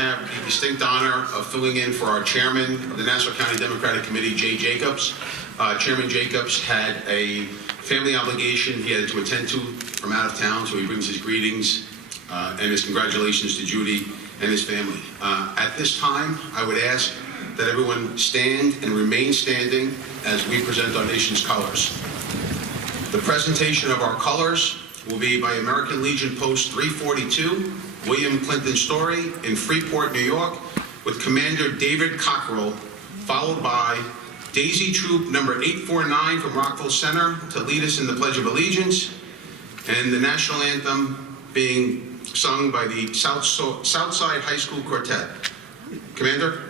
have the distinct honor of filling in for our chairman of the Nassau County Democratic Committee, Jay Jacobs. Chairman Jacobs had a family obligation he had to attend to from out of town, so he brings his greetings and his congratulations to Judy and his family. At this time, I would ask that everyone stand and remain standing as we present our nation's colors. The presentation of our colors will be by American Legion Post 342, William Clinton Story in Freeport, New York, with Commander David Cockrell, followed by Daisy Troop number 849 from Rockville Center to lead us in the Pledge of Allegiance, and the national anthem being sung by the Southside High School Quartet. Commander?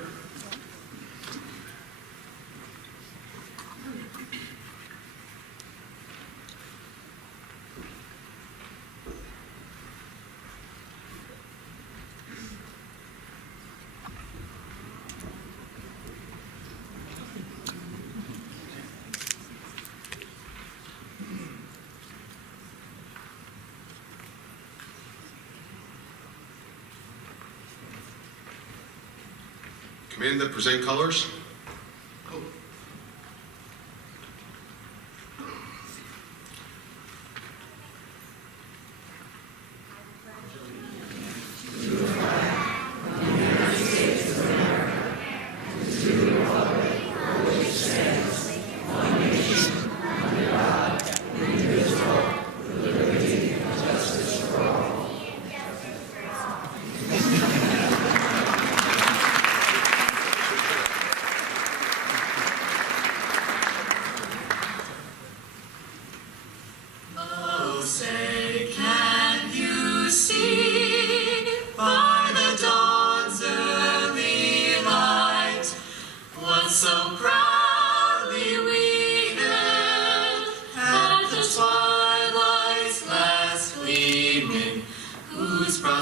Commander, present colors.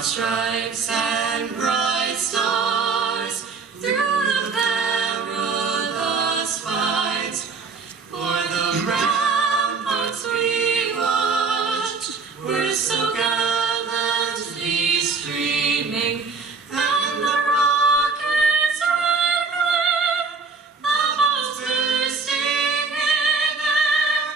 Stripes and bright stars through the perilous fight, for the ramparts we watched were so gallantly streaming, and the rockets' red glare, the bombs bursting in air,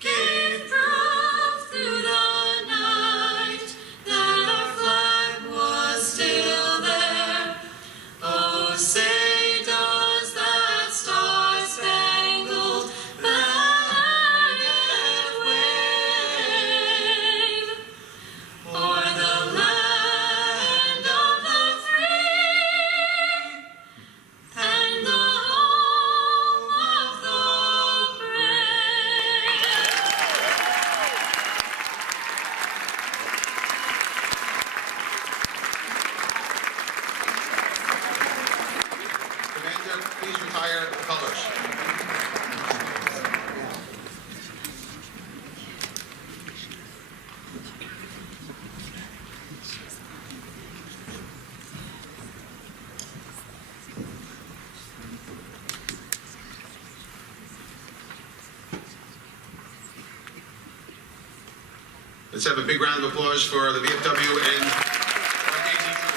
gave proof through the night that our flag was still there. Oh, say does that star-spangled banner yet wave o'er the land of the free and the home of the brave? Commander, please retire the colors. Let's have a big round of applause for the VFW and our Daisy Troop.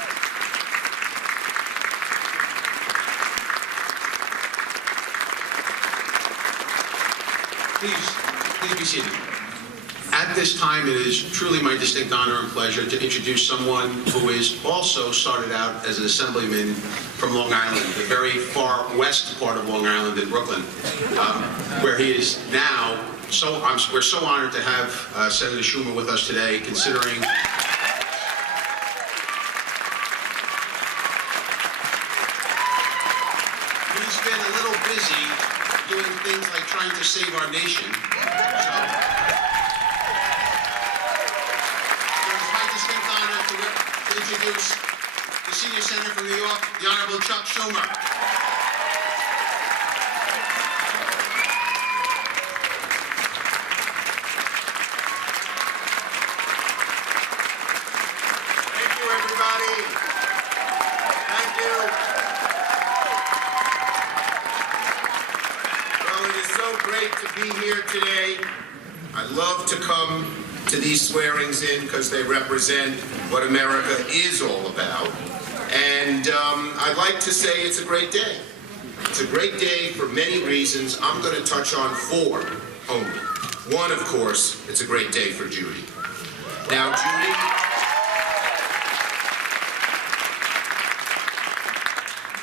Please be seated. At this time, it is truly my distinct honor and pleasure to introduce someone who is also started out as an assemblyman from Long Island, the very far west part of Long Island in Brooklyn, where he is now. We're so honored to have Senator Schumer with us today, considering he's been a little busy doing things like trying to save our nation. So, it's my distinct honor to introduce the senior senator from New York, the Honorable Chuck Schumer. Thank you, everybody. Thank you. Well, it is so great to be here today. I love to come to these swearings in because they represent what America is all about. And I'd like to say it's a great day. It's a great day for many reasons. I'm going to touch on 4 only. One, of course, it's a great day for Judy. Now,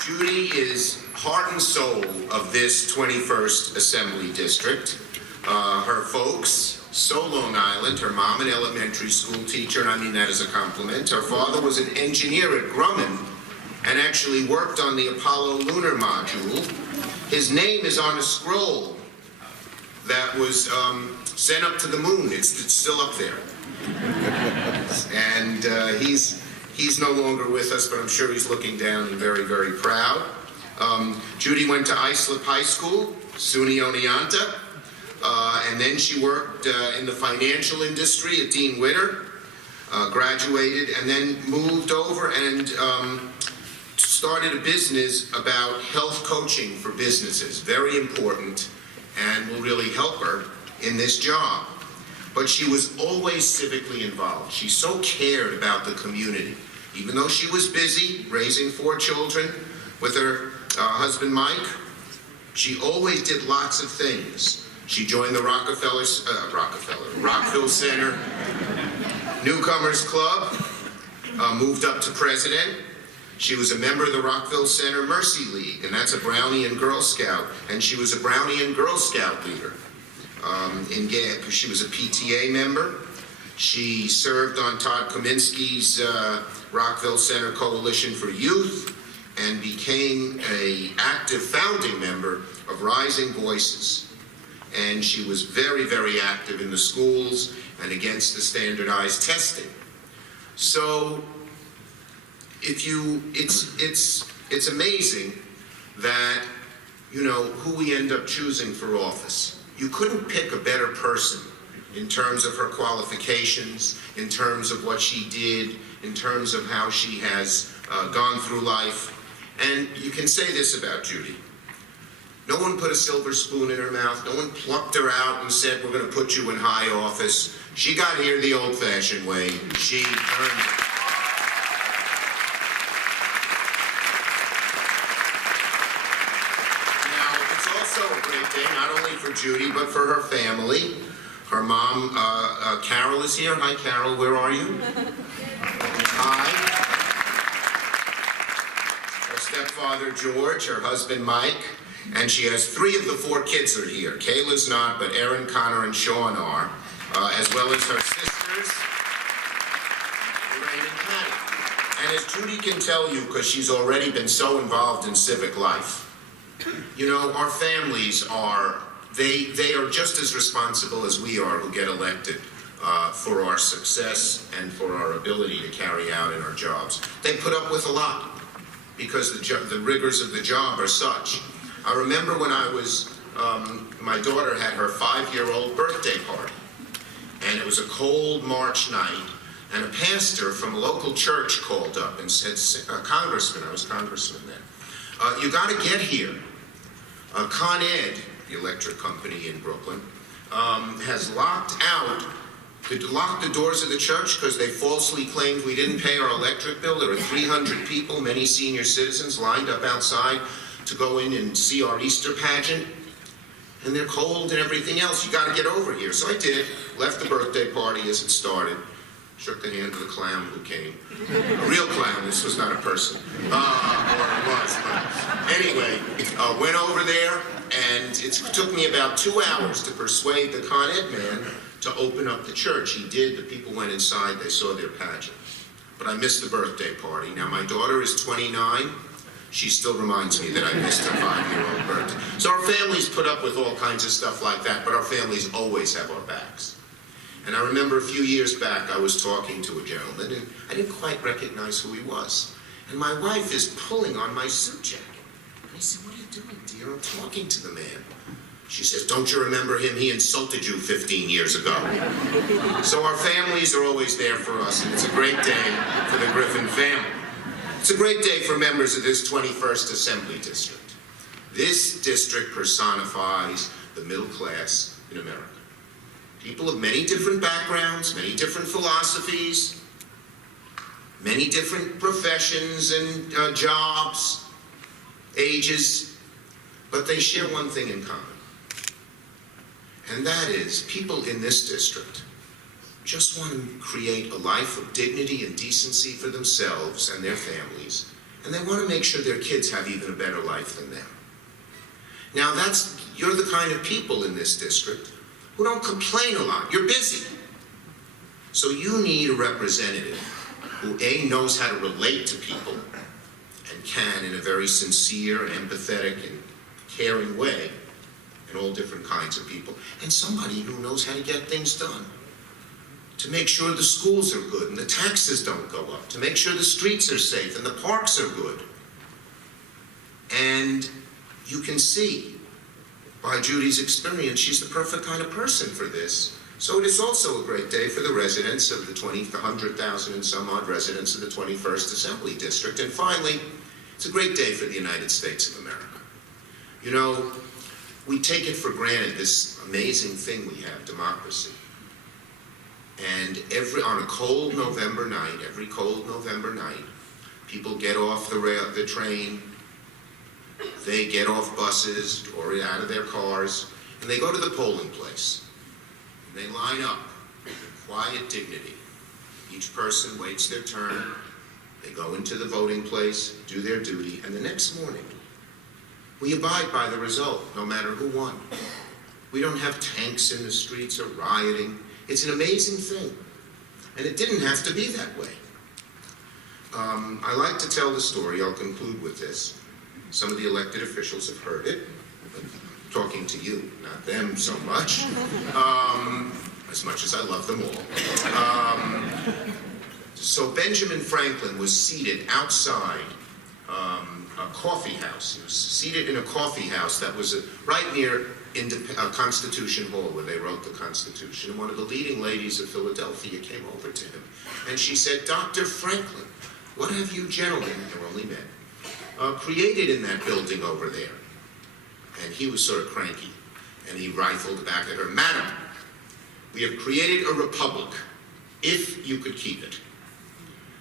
Judy is heart and soul of this 21st Assembly District. Her folks, so Long Island, her mom an elementary school teacher, and I mean that as a compliment. Her father was an engineer at Grumman and actually worked on the Apollo lunar module. His name is on a scroll that was sent up to the moon. It's still up there. And he's no longer with us, but I'm sure he's looking down and very, very proud. Judy went to Islip High School, SUNY Oneonta, and then she worked in the financial industry at Dean Witter, graduated, and then moved over and started a business about health coaching for businesses. Very important, and will really help her in this job. But she was always civically involved. She so cared about the community. Even though she was busy raising 4 children with her husband Mike, she always did lots of things. She joined the Rockville Center Newcomers Club, moved up to president. She was a member of the Rockville Center Mercy League, and that's a Brownie and Girl Scout, and she was a Brownie and Girl Scout leader. She was a PTA member. She served on Todd Kaminsky's Rockville Center Coalition for Youth and became an active founding member of Rising Voices. And she was very, very active in the schools and against the standardized testing. So it's amazing that, who we end up choosing for office. You couldn't pick a better person in terms of her qualifications, in terms of what she did, in terms of how she has gone through life. And you can say this about Judy. No one put a silver spoon in her mouth. No one plucked her out and said, we're going to put you in high office. She got here the old-fashioned way. She earned it. Not only for Judy, but for her family. Her mom, Carol, is here. Hi, Carol. Where are you? Hi. Her stepfather, George. Her husband, Mike. And she has 3 of the 4 kids are here. Kayla's not, but Erin, Connor, and Sean are. As well as her sisters, Lorraine and Patty. And as Judy can tell you, because she's already been so involved in civic life, our families they are just as responsible as we are who get elected for our success and for our ability to carry out in our jobs. They put up with a lot because the rigors of the job are such. I remember when I was, my daughter had her 5-year-old birthday party, and it was a cold March night, and a pastor from a local church called up and said, Congressman, I was congressman then, you got to get here. Con Ed, the electric company in Brooklyn, has locked the doors of the church because they falsely claimed we didn't pay our electric bill. There were 300 people, many senior citizens, lined up outside to go in and see our Easter pageant. And they're cold and everything else. You got to get over here. So I did. Left the birthday party as it started. Shook the hand of the clown who came. A real clown. This was not a person. Or it was. But anyway, went over there, and it took me about 2 hours to persuade the Con Ed man to open up the church. He did. The people went inside. They saw their pageant. But I missed the birthday party. Now, my daughter is 29. She still reminds me that I missed her 5-year-old birthday. So our families put up with all kinds of stuff like that, but our families always have our backs. And I remember a few years back, I was talking to a gentleman, and I didn't quite recognize who he was. And my wife is pulling on my suit jacket. And I said, what are you doing, dear? I'm talking to the man. She says, don't you remember him? He insulted you 15 years ago. So our families are always there for us, and it's a great day for the Griffin family. It's a great day for members of this 21st Assembly District. This district personifies the middle class in America. People of many different backgrounds, many different philosophies, many different professions and jobs, ages, but they share one thing in common. And that is, people in this district just want to create a life of dignity and decency for themselves and their families, and they want to make sure their kids have even a better life than them. Now you're the kind of people in this district who don't complain a lot. You're busy. So you need a representative who A, knows how to relate to people and can in a very sincere, empathetic, and caring way, and all different kinds of people, and somebody who knows how to get things done. To make sure the schools are good and the taxes don't go up, to make sure the streets are safe and the parks are good. And you can see by Judy's experience, she's the perfect kind of person for this. So it is also a great day for the residents of the 100,000 and some odd residents of the 21st Assembly District. And finally, it's a great day for the United States of America. You know, we take it for granted, this amazing thing we have, democracy. And on a cold November night, every cold November night, people get off the train, they get off buses or out of their cars, and they go to the polling place. And they line up with quiet dignity. Each person waits their turn, they go into the voting place, do their duty, and the next morning, we abide by the result, no matter who won. We don't have tanks in the streets or rioting. It's an amazing thing. And it didn't have to be that way. I like to tell the story. I'll conclude with this. Some of the elected officials have heard it. I'm talking to you, not them so much. As much as I love them all. So Benjamin Franklin was seated outside a coffee house. He was seated in a coffee house that was right near Constitution Hall, where they wrote the Constitution. And one of the leading ladies of Philadelphia came over to him, and she said, "Dr. Franklin, what have you gentlemen," they're only men, "created in that building over there?" And he was sort of cranky, and he rifled back at her, "Madam, we have created a republic, if you could keep it."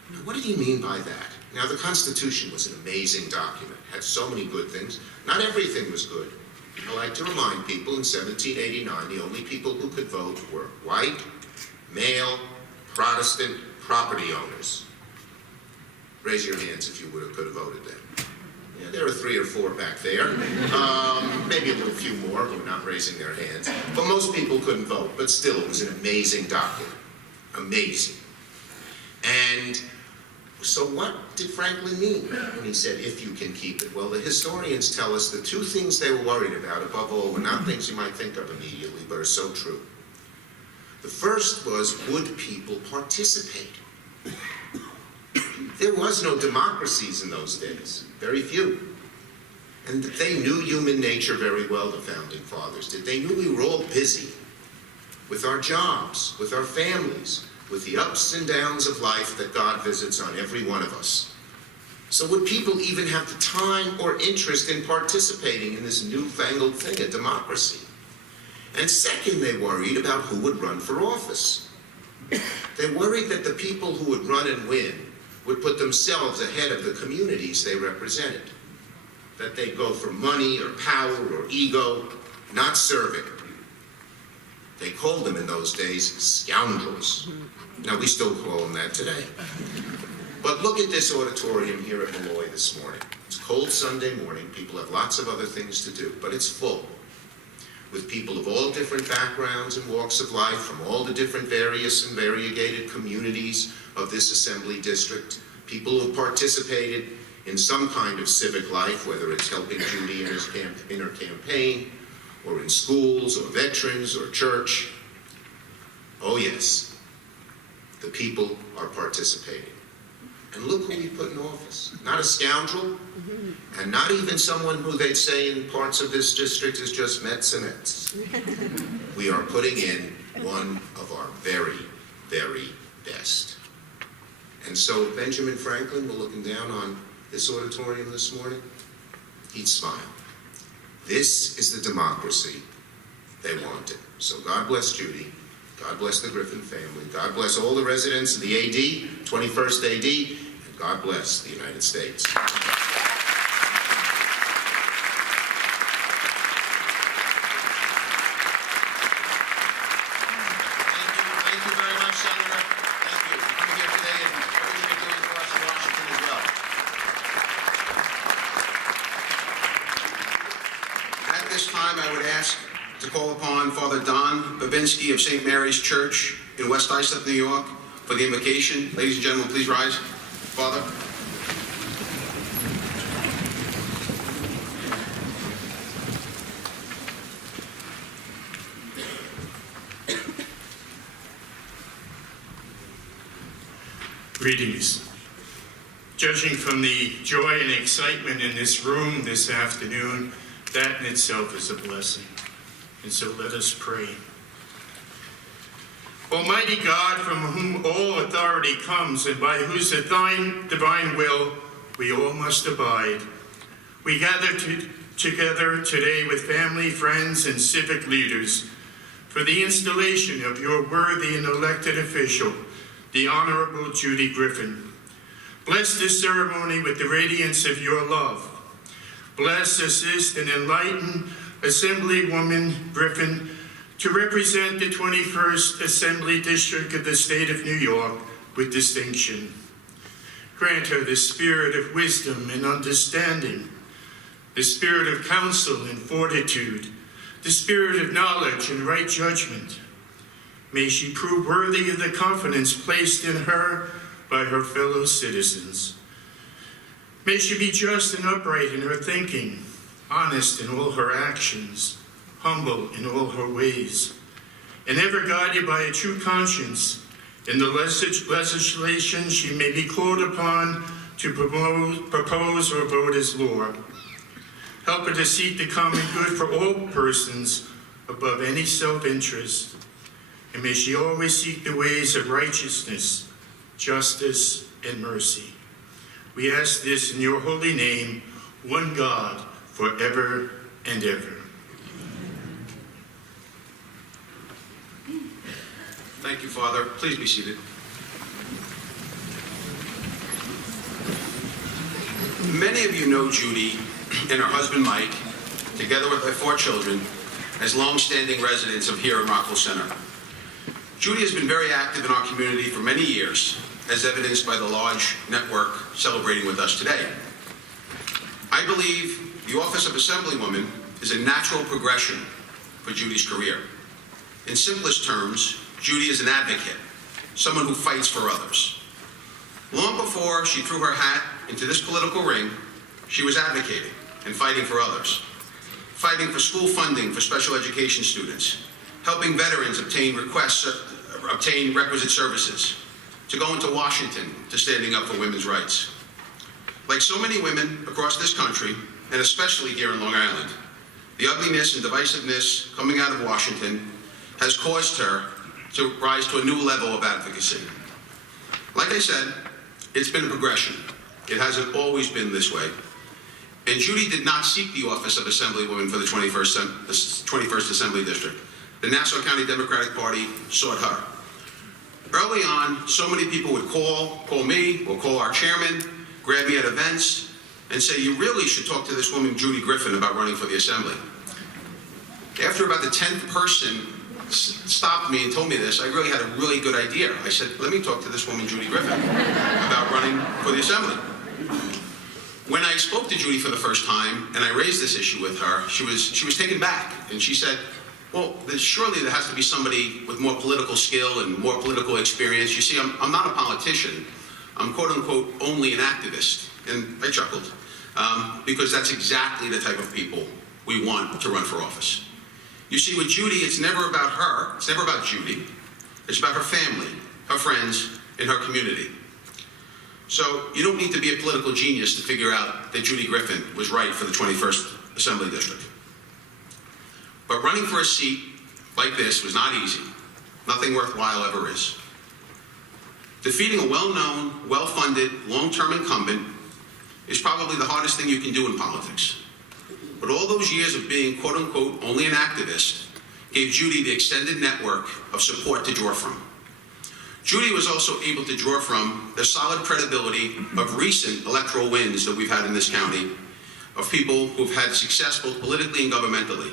Now, what did he mean by that? Now, the Constitution was an amazing document, had so many good things. Not everything was good. I like to remind people, in 1789, the only people who could vote were white, male, Protestant property owners. Raise your hands if you could have voted then. Yeah, there are 3 or 4 back there. Maybe a little few more who are not raising their hands. But most people couldn't vote, but still, it was an amazing document. Amazing. And so what did Franklin mean when he said, "if you can keep it"? Well, the historians tell us the 2 things they were worried about, above all, were not things you might think of immediately, but are so true. The first was, would people participate? There was no democracies in those days, very few. And they knew human nature very well, the Founding Fathers did. They knew we were all busy with our jobs, with our families, with the ups and downs of life that God visits on every one of us. So would people even have the time or interest in participating in this newfangled thing, a democracy? And second, they worried about who would run for office. They worried that the people who would run and win would put themselves ahead of the communities they represented. That they'd go for money or power or ego, not serving. They called them in those days scoundrels. Now, we still call them that today. But look at this auditorium here at Malloy this morning. It's a cold Sunday morning. People have lots of other things to do, but it's full with people of all different backgrounds and walks of life from all the different various and variegated communities of this assembly district. People who have participated in some kind of civic life, whether it's helping Judy in her campaign, or in schools, or veterans, or church. Oh yes, the people are participating. And look who we put in office. Not a scoundrel, and not even someone who they'd say in parts of this district is just Mets. We are putting in one of our very, very best. And so Benjamin Franklin, we're looking down on this auditorium this morning, he'd smile. This is the democracy they wanted. So God bless Judy. God bless the Griffin family. God bless all the residents of the AD, 21st AD, and God bless the United States. Thank you very much, Senator. Thank you for coming here today and everything you're doing for us in Washington as well. At this time, I would ask to call upon Father Don Babinsky of St. Mary's Church in West Islip, New York, for the invocation. Ladies and gentlemen, please rise. Father. Greetings. Judging from the joy and excitement in this room this afternoon, that in itself is a blessing. And so let us pray. Almighty God, from whom all authority comes and by whose divine will we all must abide, we gather together today with family, friends, and civic leaders for the installation of your worthy and elected official, the Honorable Judy Griffin. Bless this ceremony with the radiance of your love. Bless, assist, and enlighten Assemblywoman Griffin to represent the 21st Assembly District of the State of New York with distinction. Grant her the spirit of wisdom and understanding, the spirit of counsel and fortitude, the spirit of knowledge and right judgment. May she prove worthy of the confidence placed in her by her fellow citizens. May she be just and upright in her thinking, honest in all her actions, humble in all her ways, and ever guided by a true conscience in the legislation she may be called upon to propose or vote as law. Help her to seek the common good for all persons above any self-interest, and may she always seek the ways of righteousness, justice, and mercy. We ask this in your holy name, one God, forever and ever. Thank you, Father. Please be seated. Many of you know Judy and her husband Mike, together with their 4 children, as long-standing residents of here in Rockville Center. Judy has been very active in our community for many years, as evidenced by the large network celebrating with us today. I believe the office of Assemblywoman is a natural progression for Judy's career. In simplest terms, Judy is an advocate, someone who fights for others. Long before she threw her hat into this political ring, she was advocating and fighting for others. Fighting for school funding for special education students, helping veterans obtain requisite services, to going to Washington, to standing up for women's rights. Like so many women across this country, and especially here in Long Island, the ugliness and divisiveness coming out of Washington has caused her to rise to a new level of advocacy. Like I said, it's been a progression. It hasn't always been this way. And Judy did not seek the office of Assemblywoman for the 21st Assembly District. The Nassau County Democratic Party sought her. Early on, so many people would call me, or call our chairman, grab me at events, and say, you really should talk to this woman, Judy Griffin, about running for the Assembly. After about the 10th person stopped me and told me this, I really had a really good idea. I said, let me talk to this woman, Judy Griffin, about running for the Assembly. When I spoke to Judy for the first time, and I raised this issue with her, she was taken back, and she said, well, surely there has to be somebody with more political skill and more political experience. You see, I'm not a politician. I'm quote-unquote only an activist. And I chuckled, because that's exactly the type of people we want to run for office. You see, with Judy, it's never about her. It's never about Judy. It's about her family, her friends, and her community. So you don't need to be a political genius to figure out that Judy Griffin was right for the 21st Assembly District. But running for a seat like this was not easy. Nothing worthwhile ever is. Defeating a well-known, well-funded, long-term incumbent is probably the hardest thing you can do in politics. But all those years of being, quote-unquote, only an activist gave Judy the extended network of support to draw from. Judy was also able to draw from the solid credibility of recent electoral wins that we've had in this county, of people who've had success both politically and governmentally.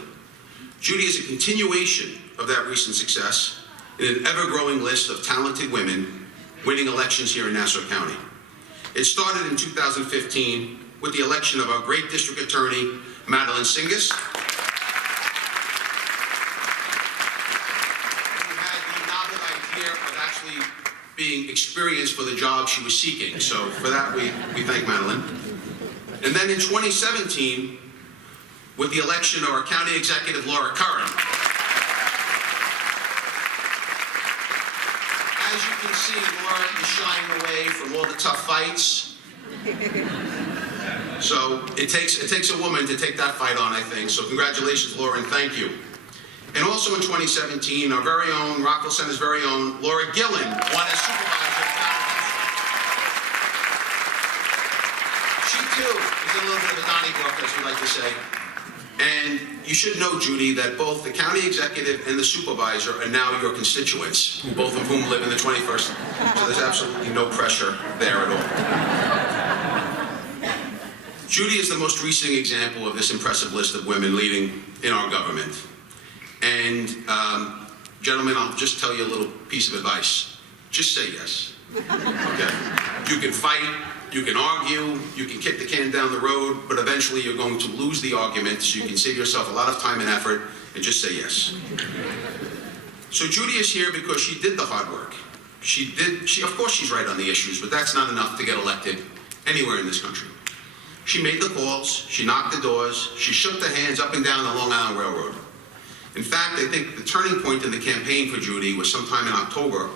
Judy is a continuation of that recent success in an ever-growing list of talented women winning elections here in Nassau County. It started in 2015 with the election of our great district attorney, Madeline Singas. Who had the novel idea of actually being experienced for the job she was seeking. So for that, we thank Madeline. And then in 2017, with the election of our county executive, Laura Curran. As you can see, Laura is shying away from all the tough fights. So it takes a woman to take that fight on, I think. So congratulations, Laura, and thank you. And also in 2017, our very own, Rockville Center's very own, Laura Gillen won as supervisor. She too is a little bit of a Donnybrook, as we like to say. And you should know, Judy, that both the county executive and the supervisor are now your constituents, both of whom live in the 21st. So there's absolutely no pressure there at all. Judy is the most recent example of this impressive list of women leading in our government. And gentlemen, I'll just tell you a little piece of advice. Just say yes. Okay? You can fight. You can argue, you can kick the can down the road, but eventually you're going to lose the argument, so you can save yourself a lot of time and effort and just say yes. So Judy is here because she did the hard work. Of course she's right on the issues, but that's not enough to get elected anywhere in this country. She made the calls, she knocked the doors, she shook the hands up and down the Long Island Railroad. In fact, I think the turning point in the campaign for Judy was sometime in October,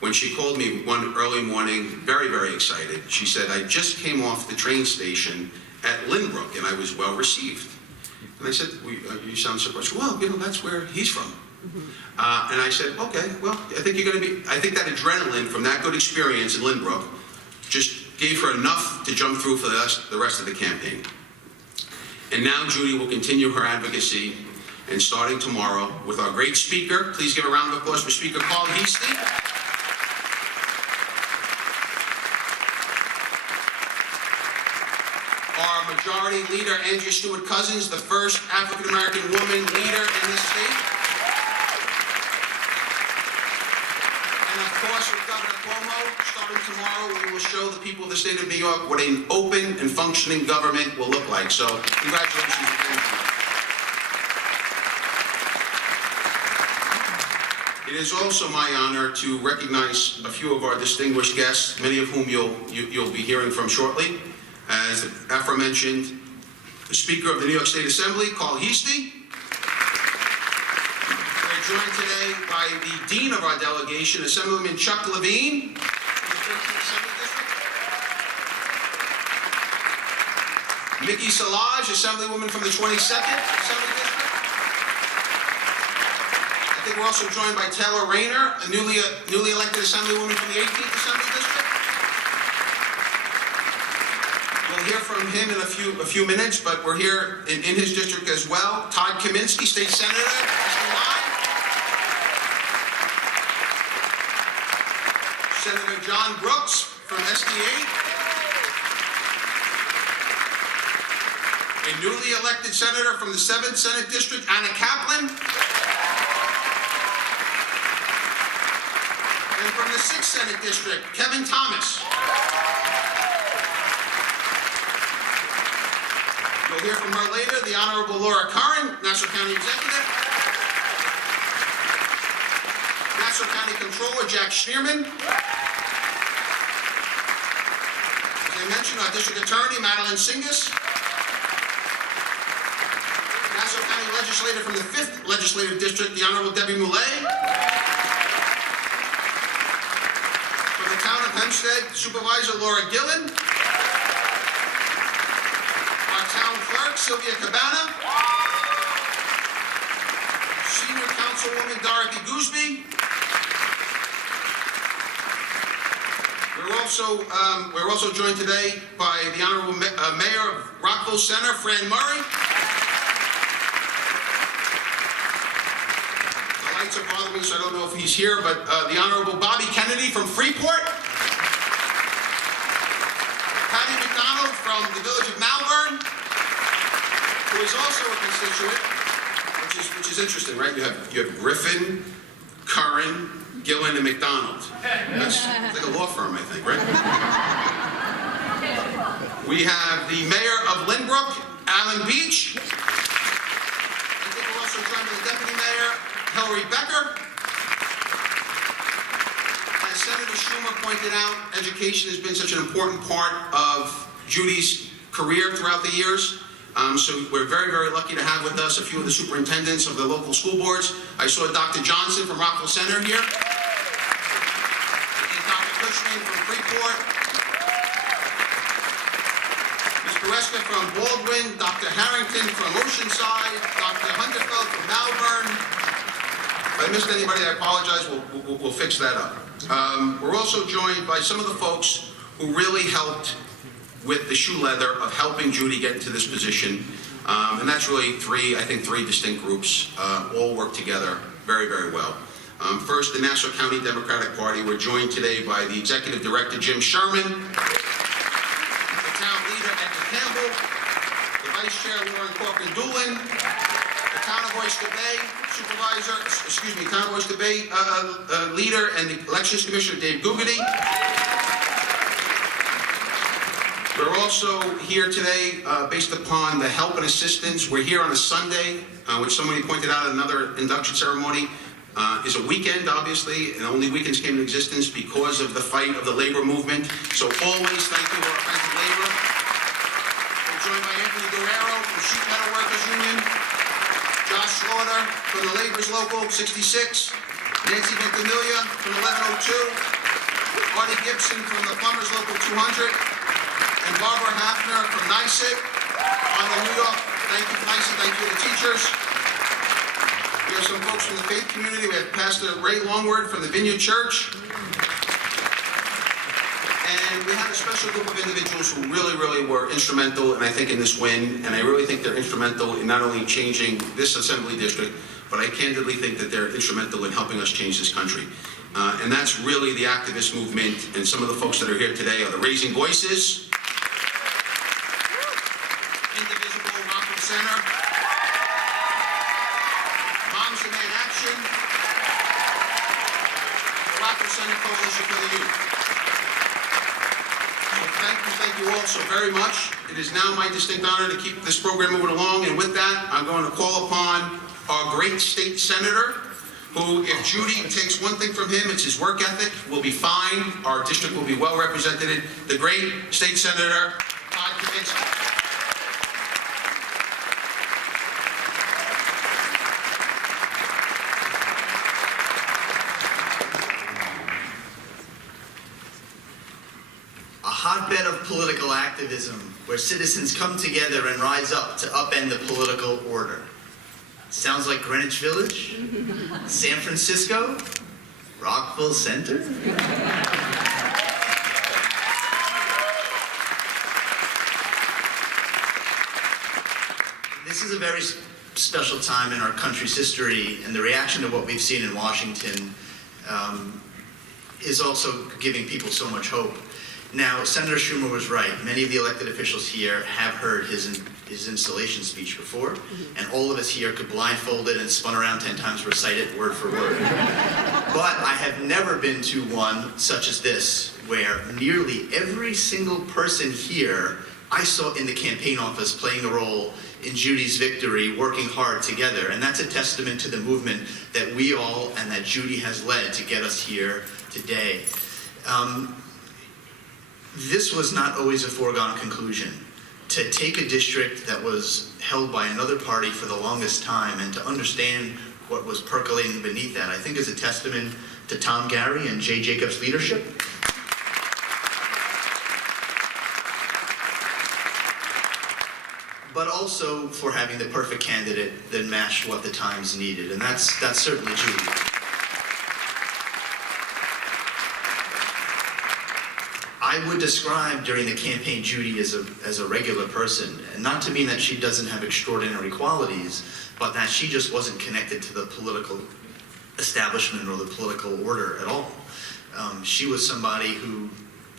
when she called me one early morning, very, very excited. She said, I just came off the train station at Lynbrook, and I was well received. And I said, well, you sound surprised. Well, that's where he's from. And I said, okay, well, I think that adrenaline from that good experience in Lynbrook just gave her enough to jump through for the rest of the campaign. And now Judy will continue her advocacy, and starting tomorrow with our great speaker. Please give a round of applause for Speaker Carl Heastie. Our Majority Leader, Andrea Stewart-Cousins, the first African-American woman leader in this state. And of course, with Governor Cuomo, starting tomorrow, we will show the people of the state of New York what an open and functioning government will look like. So, congratulations again. It is also my honor to recognize a few of our distinguished guests, many of whom you'll be hearing from shortly. As aforementioned, the Speaker of the New York State Assembly, Carl Heastie. We're joined today by the Dean of our delegation, Assemblywoman Chuck Levine, from the 13th Assembly District. Mickey Salage, Assemblywoman from the 22nd Assembly District. I think we're also joined by Taylor Rayner, a newly elected Assemblywoman from the 18th Assembly District. We'll hear from him in a few minutes, but we're here in his district as well. Todd Kaminsky, State Senator, SDY. Senator John Brooks from SD8. A newly elected senator from the 7th Senate District, Anna Kaplan. And from the 6th Senate District, Kevin Thomas. We'll hear from her later, the Honorable Laura Curran, Nassau County Executive. Nassau County Controller, Jack Schneerman. As I mentioned, our District Attorney, Madeline Singas. Nassau County Legislator from the 5th Legislative District, the Honorable Debbie Moulet. From the Town of Hempstead, Supervisor Laura Gillen. Town Clerk, Sylvia Cabana. Senior Councilwoman, Dorothy Gooseby. We're also joined today by the Honorable Mayor of Rockville Center, Fran Murray. lights are bothering me, so I don't know if he's here, but the Honorable Bobby Kennedy from Freeport. Patty McDonald from the village of Malvern, who is also a constituent, which is interesting, right? You have Griffin, Curran, Gillen, and McDonald. That's like a law firm, I think, right? We have the mayor of Lynbrook, Alan Beach. I think we're also joined by the deputy mayor, Hillary Becker. As Senator Schumer pointed out, education has been such an important part of Judy's career throughout the years. So we're very, very lucky to have with us a few of the superintendents of the local school boards. I saw Dr. Johnson from Rockville Center here. And Dr. Cushman from Freeport. Mr. Reska from Baldwin. Dr. Harrington from Oceanside. Dr. Hunterfeld from Malvern. If I missed anybody, I apologize. We'll fix that up. We're also joined by some of the folks who really helped with the shoe leather of helping Judy get into this position. And that's really three distinct groups, all work together very, very well. First, the Nassau County Democratic Party. We're joined today by the Executive Director, Jim Sherman, the Town Leader, Edgar Campbell, the Vice Chair, Lauren Corcoran-Doolin, the Town of Oyster Bay Town of Oyster Bay Leader and the Elections Commissioner, Dave Googety. We're also here today based upon the help and assistance. We're here on a Sunday, which somebody pointed out, another induction ceremony is a weekend, obviously, and only weekends came into existence because of the fight of the labor movement. So always thank you to our friends of labor. We're joined by Anthony Guerrero from Sheet Metal Workers Union, Josh Slaughter from the Labor's Local 66, Nancy Ventimiglia from 1102, Marty Gibson from the Plumbers Local 200, and Barbara Hafner from NYS on the New York. Thank you, NYS, thank you to the teachers. We have some folks from the faith community. We have Pastor Ray Longword from the Vineyard Church. And we have a special group of individuals who really were instrumental, and I think, in this win. And I really think they're instrumental in not only changing this assembly district, but I candidly think that they're instrumental in helping us change this country. And that's really the activist movement. And some of the folks that are here today are the Raising Voices, Indivisible Rockville Center, Moms Demand Action, the Rockville Center Coalition for the Youth. So thank you all so very much. It is now my distinct honor to keep this program moving along, and with that, I'm going to call upon our great state senator, who, if Judy takes one thing from him, it's his work ethic. We'll be fine. Our district will be well represented. The great state senator, Todd Kavinsky. A hotbed of political activism where citizens come together and rise up to upend the political order. Sounds like Greenwich Village? San Francisco? Rockville Center? This is a very special time in our country's history, and the reaction to what we've seen in Washington is also giving people so much hope. Now, Senator Schumer was right. Many of the elected officials here have heard his installation speech before, and all of us here could blindfold it and spun around 10 times, recite it word for word. But I have never been to one such as this, where nearly every single person here I saw in the campaign office playing a role in Judy's victory, working hard together. And that's a testament to the movement that we all and that Judy has led to get us here today. This was not always a foregone conclusion. To take a district that was held by another party for the longest time and to understand what was percolating beneath that, I think is a testament to Tom Gary and Jay Jacobs' leadership. But also for having the perfect candidate that matched what the times needed, and that's certainly Judy. I would describe during the campaign Judy as a regular person, and not to mean that she doesn't have extraordinary qualities, but that she just wasn't connected to the political establishment or the political order at all. She was somebody who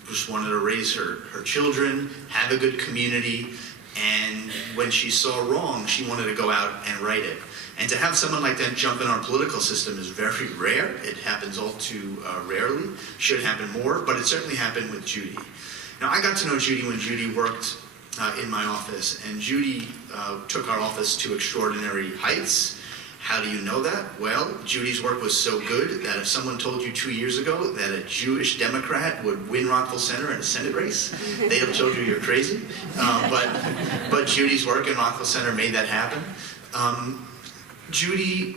just wanted to raise her children, have a good community, and when she saw wrong, she wanted to go out and right it. And to have someone like that jump in our political system is very rare. It happens all too rarely. Should happen more, but it certainly happened with Judy. Now, I got to know Judy when Judy worked in my office, and Judy took our office to extraordinary heights. How do you know that? Well, Judy's work was so good that if someone told you 2 years ago that a Jewish Democrat would win Rockville Center in a Senate race, they'd have told you you're crazy. But Judy's work in Rockville Center made that happen. Judy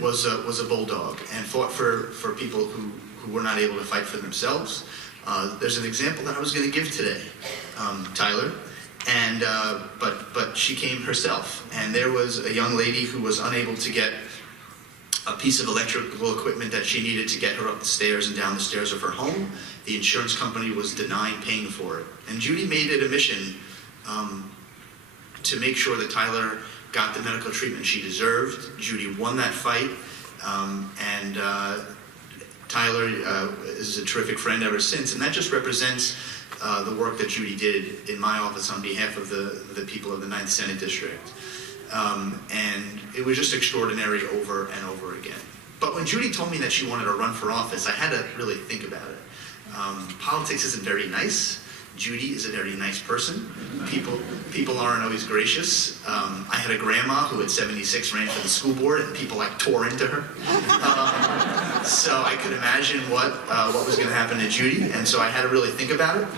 was a bulldog and fought for people who were not able to fight for themselves. There's an example that I was going to give today, Tyler. And but she came herself, and there was a young lady who was unable to get a piece of electrical equipment that she needed to get her up the stairs and down the stairs of her home. The insurance company was denying paying for it, and Judy made it a mission to make sure that Tyler got the medical treatment she deserved. Judy won that fight, and Tyler is a terrific friend ever since, and that just represents the work that Judy did in my office on behalf of the people of the 9th Senate District. And it was just extraordinary over and over again. But when Judy told me that she wanted to run for office, I had to really think about it. Politics isn't very nice. Judy is a very nice person. People aren't always gracious. I had a grandma who at 76 ran for the school board, and people like tore into her. So I could imagine what was going to happen to Judy, and so I had to really think about it.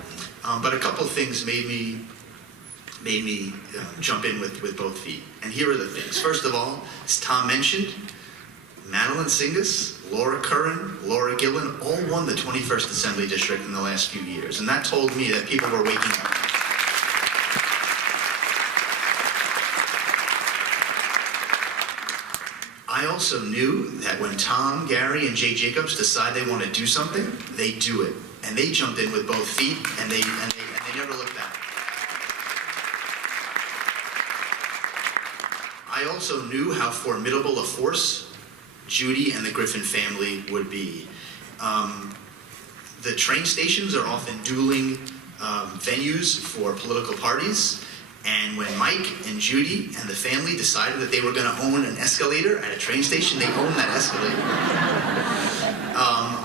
But a couple of things made me jump in with both feet. And here are the things. First of all, as Tom mentioned, Madeline Singas, Laura Curran, Laura Gillen all won the 21st Assembly District in the last few years. And that told me that people were waking up. I also knew that when Tom, Gary, and Jay Jacobs decide they want to do something, they do it. And they jumped in with both feet, and they never looked back. I also knew how formidable a force Judy and the Griffin family would be. The train stations are often dueling venues for political parties. And when Mike and Judy and the family decided that they were going to own an escalator at a train station, they owned that escalator.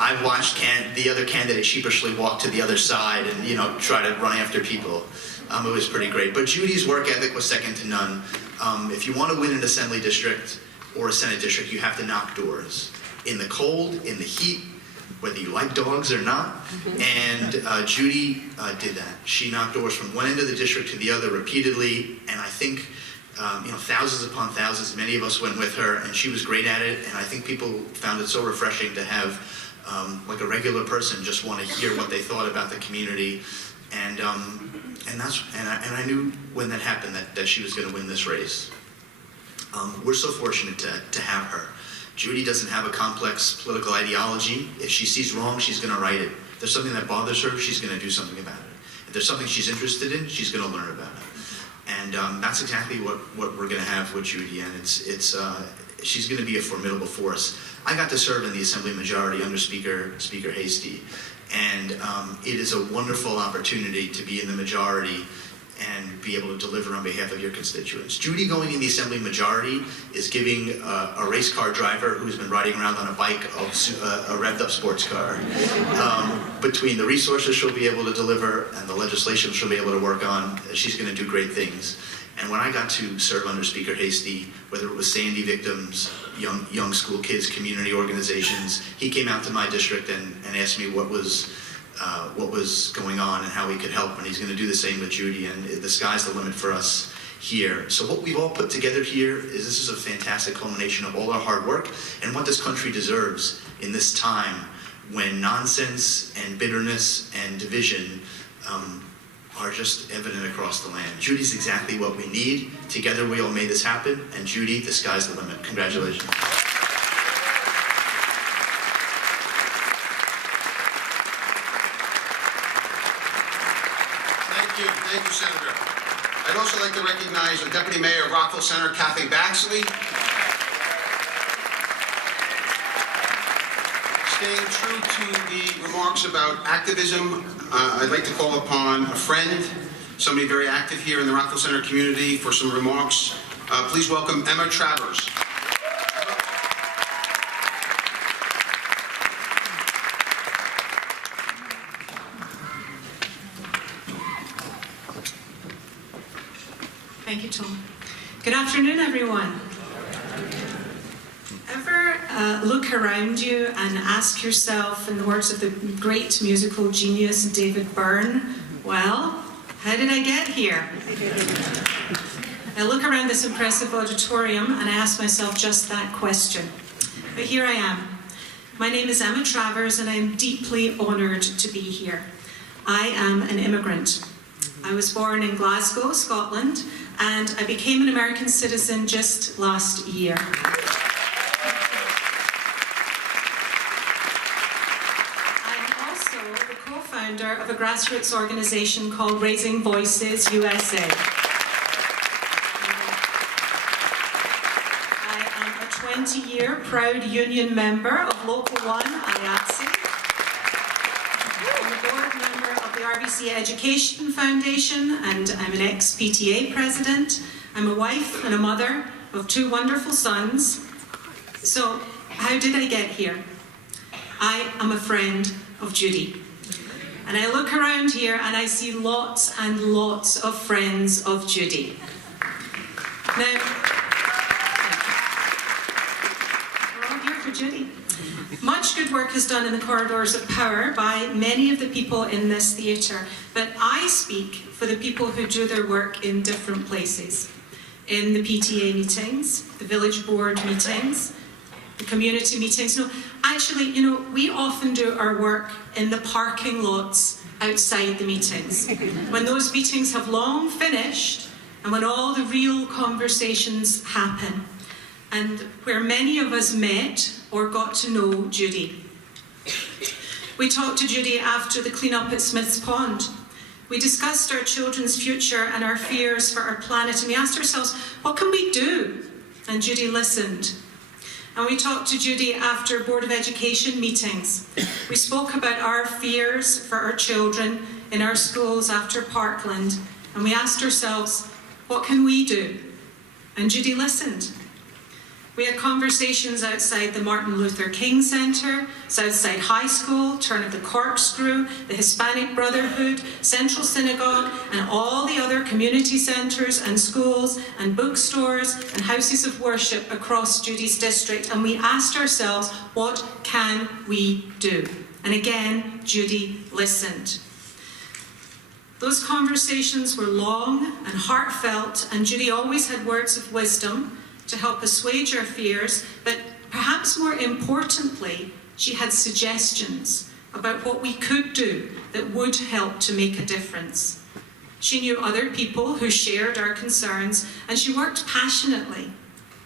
I watched the other candidate sheepishly walk to the other side and try to run after people. It was pretty great. But Judy's work ethic was second to none. If you want to win an assembly district or a Senate district, you have to knock doors. In the cold, in the heat, whether you like dogs or not. And Judy did that. She knocked doors from one end of the district to the other repeatedly, and I think thousands upon thousands, many of us went with her, and she was great at it, and I think people found it so refreshing to have like a regular person just want to hear what they thought about the community. And I knew when that happened that she was going to win this race. We're so fortunate to have her. Judy doesn't have a complex political ideology. If she sees wrong, she's going to right it. If there's something that bothers her, she's going to do something about it. If there's something she's interested in, she's going to learn about it. And that's exactly what we're going to have with Judy. And she's going to be a formidable force. I got to serve in the Assembly majority under Speaker Hastie. And it is a wonderful opportunity to be in the majority and be able to deliver on behalf of your constituents. Judy going in the Assembly majority is giving a race car driver who's been riding around on a bike a revved up sports car. Between the resources she'll be able to deliver and the legislation she'll be able to work on, she's going to do great things. And when I got to serve under Speaker Hastie, whether it was Sandy victims, young school kids, community organizations, he came out to my district and asked me what was going on and how we could help, and he's going to do the same with Judy, and the sky's the limit for us here. So what we've all put together here is this is a fantastic culmination of all our hard work and what this country deserves in this time when nonsense and bitterness and division are just evident across the land. Judy's exactly what we need. Together we all made this happen, and Judy, the sky's the limit. Congratulations. Thank you, Senator. I'd also like to recognize the Deputy Mayor of Rockville Center, Kathy Baxley. Staying true to the remarks about activism, I'd like to call upon a friend, somebody very active here in the Rockville Center community, for some remarks. Please welcome Emma Travers. Thank you, Tom. Good afternoon, everyone. Ever look around you and ask yourself, in the words of the great musical genius David Byrne, well, how did I get here? I look around this impressive auditorium and I ask myself just that question. But here I am. My name is Emma Travers and I'm deeply honoured to be here. I am an immigrant. I was born in Glasgow, Scotland, and I became an American citizen just last year. I'm also the co-founder of a grassroots organisation called Raising Voices USA. I am a 20-year proud union member of Local 1 IATSE. I'm a board member of the RBC Education Foundation, and I'm an ex-PTA president. I'm a wife and a mother of 2 wonderful sons. So, how did I get here? I am a friend of Judy. And I look around here and I see lots and lots of friends of Judy. Now, we're all here for Judy. Much good work is done in the corridors of power by many of the people in this theatre, but I speak for the people who do their work in different places. In the PTA meetings, the village board meetings, the community meetings. No, actually, we often do our work in the parking lots outside the meetings. When those meetings have long finished and when all the real conversations happen, and where many of us met or got to know Judy. We talked to Judy after the clean-up at Smith's Pond. We discussed our children's future and our fears for our planet, and we asked ourselves, what can we do? And Judy listened. And we talked to Judy after Board of Education meetings. We spoke about our fears for our children in our schools after Parkland, and we asked ourselves, what can we do? And Judy listened. We had conversations outside the Martin Luther King Centre, Southside High School, Turn of the Corkscrew, the Hispanic Brotherhood, Central Synagogue, and all the other community centres and schools and bookstores and houses of worship across Judy's district. And we asked ourselves, what can we do? And again, Judy listened. Those conversations were long and heartfelt, and Judy always had words of wisdom to help assuage our fears, but perhaps more importantly, she had suggestions about what we could do that would help to make a difference. She knew other people who shared our concerns, and she worked passionately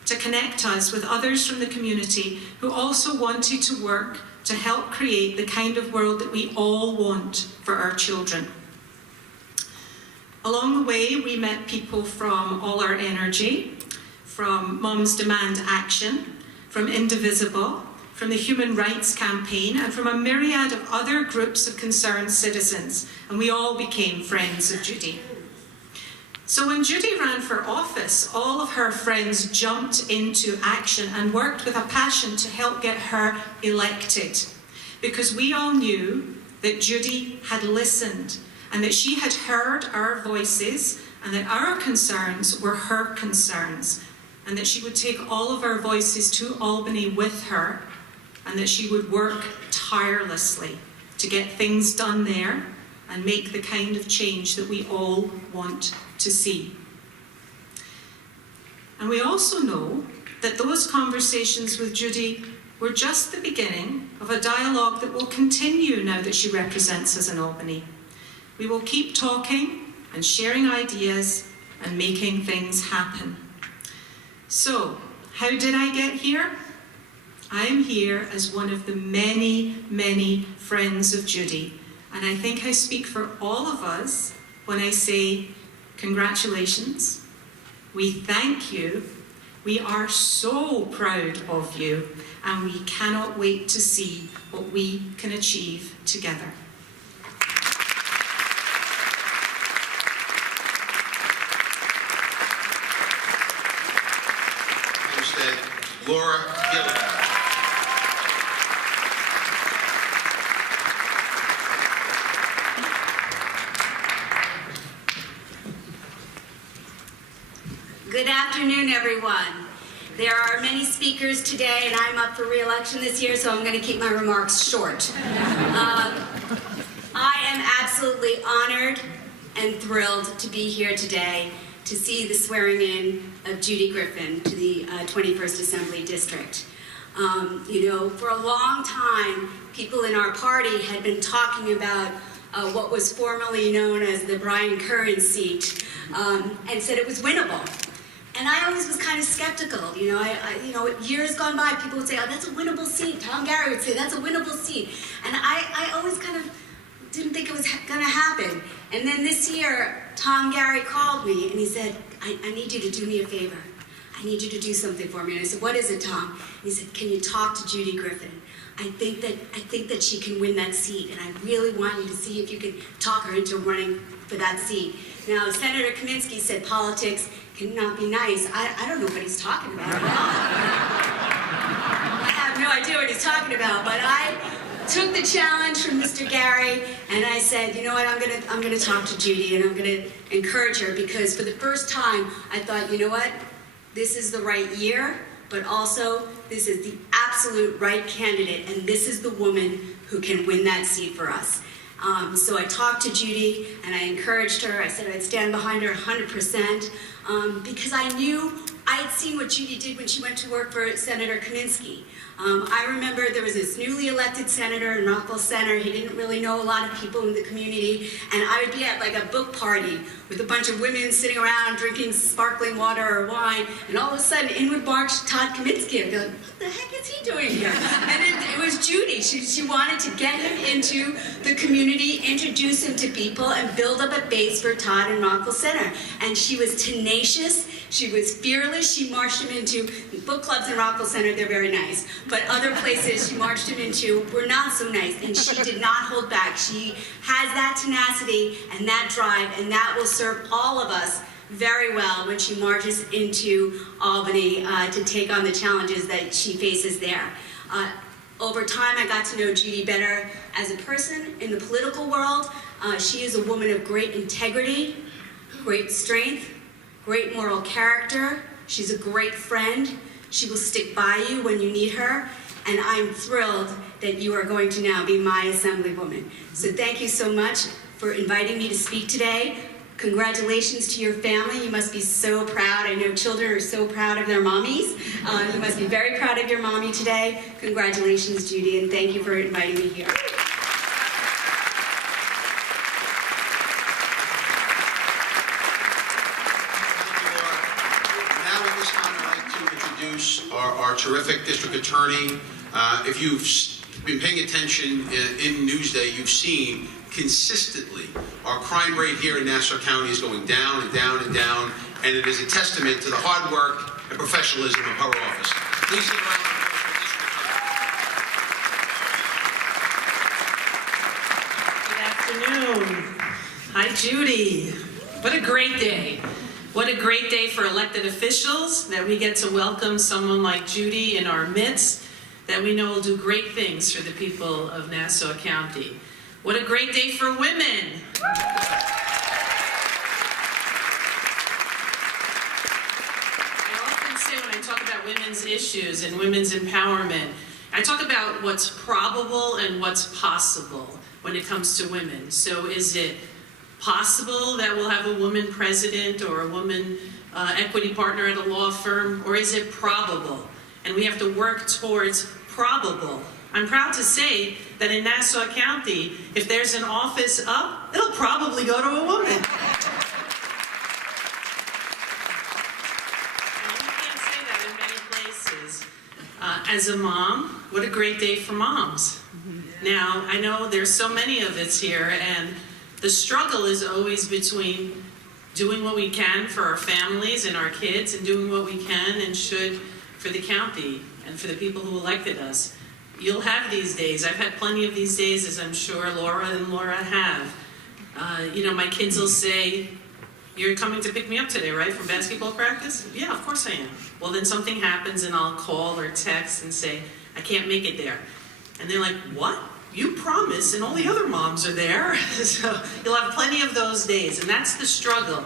to connect us with others from the community who also wanted to work to help create the kind of world that we all want for our children. Along the way, we met people from All Our Energy, from Moms Demand Action, from Indivisible, from the Human Rights Campaign, and from a myriad of other groups of concerned citizens, and we all became friends of Judy. So when Judy ran for office, all of her friends jumped into action and worked with a passion to help get her elected, because we all knew that Judy had listened and that she had heard our voices and that our concerns were her concerns, and that she would take all of our voices to Albany with her, and that she would work tirelessly to get things done there and make the kind of change that we all want to see. And we also know that those conversations with Judy were just the beginning of a dialogue that will continue now that she represents us in Albany. We will keep talking and sharing ideas and making things happen. So, how did I get here? I am here as one of the many, many friends of Judy. And I think I speak for all of us when I say congratulations, we thank you, We are so proud of you, and we cannot wait to see what we can achieve together. Instead, Laura Gilligan. Good afternoon, everyone. There are many speakers today, and I'm up for re-election this year, so I'm going to keep my remarks short. I am absolutely honored and thrilled to be here today to see the swearing in of Judy Griffin to the 21st Assembly District. For a long time, people in our party had been talking about what was formerly known as the Brian Curran seat, and said it was winnable. And I always was kind of skeptical. Years gone by, people would say, "Oh, that's a winnable seat." Tom Gary would say, "That's a winnable seat." And I always kind of didn't think it was going to happen. And then this year, Tom Gary called me and he said, I need you to do me a favor. I need you to do something for me. And I said, "What is it, Tom?" And he said, "Can you talk to Judy Griffin? I think that she can win that seat, and I really want you to see if you can talk her into running for that seat." Now, Senator Kaminsky said politics cannot be nice. I don't know what he's talking about at all. I have no idea what he's talking about, but I took the challenge from Mr. Gary, and I said, "You know what, I'm gonna talk to Judy, and I'm gonna encourage her, because for the first time, I thought, you know what, this is the right year, but also this is the absolute right candidate, and this is the woman who can win that seat for us." So I talked to Judy, and I encouraged her. I said I'd stand behind her 100%, because I knew I had seen what Judy did when she went to work for Senator Kaminsky. I remember there was this newly elected senator in Rockville Center. He didn't really know a lot of people in the community, and I would be at like a book party with a bunch of women sitting around drinking sparkling water or wine, and all of a sudden in would march Todd Kaminsky. I'd be like, "What the heck is he doing here?" And it was Judy. She wanted to get him into the community, introduce him to people, and build up a base for Todd in Rockville Center. And she was tenacious. She was fearless. She marched him into book clubs in Rockville Center. They're very nice. But other places she marched him into were not so nice. And she did not hold back. She has that tenacity and that drive, and that will serve all of us very well when she marches into Albany to take on the challenges that she faces there. Over time, I got to know Judy better as a person in the political world. She is a woman of great integrity, great strength, great moral character. She's a great friend. She will stick by you when you need her. And I'm thrilled that you are going to now be my Assemblywoman. So thank you so much for inviting me to speak today. Congratulations to your family. You must be so proud. I know children are so proud of their mommies. You must be very proud of your mommy today. Congratulations, Judy, and thank you for inviting me here. Our terrific district attorney. If you've been paying attention in Newsday, you've seen consistently our crime rate here in Nassau County is going down and down and down, and it is a testament to the hard work and professionalism of her office. Please give a round of applause for district attorney. Good afternoon. Hi, Judy. What a great day. What a great day for elected officials that we get to welcome someone like Judy in our midst that we know will do great things for the people of Nassau County. What a great day for women. I often say when I talk about women's issues and women's empowerment, I talk about what's probable and what's possible when it comes to women. So is it possible that we'll have a woman president or a woman equity partner at a law firm, or is it probable? And we have to work towards probable. I'm proud to say that in Nassau County, if there's an office up, it'll probably go to a woman. And you can't say that in many places. As a mom, what a great day for moms. Now, I know there's so many of us here, and the struggle is always between doing what we can for our families and our kids, and doing what we can and should for the county and for the people who elected us. You'll have these days. I've had plenty of these days, as I'm sure Laura and Laura have. My kids will say, "You're coming to pick me up today, right, for basketball practice?" "Yeah, of course I am." Well, then something happens and I'll call or text and say, "I can't make it there." And they're like, "What? You promised, and all the other moms are there." So you'll have plenty of those days, and that's the struggle.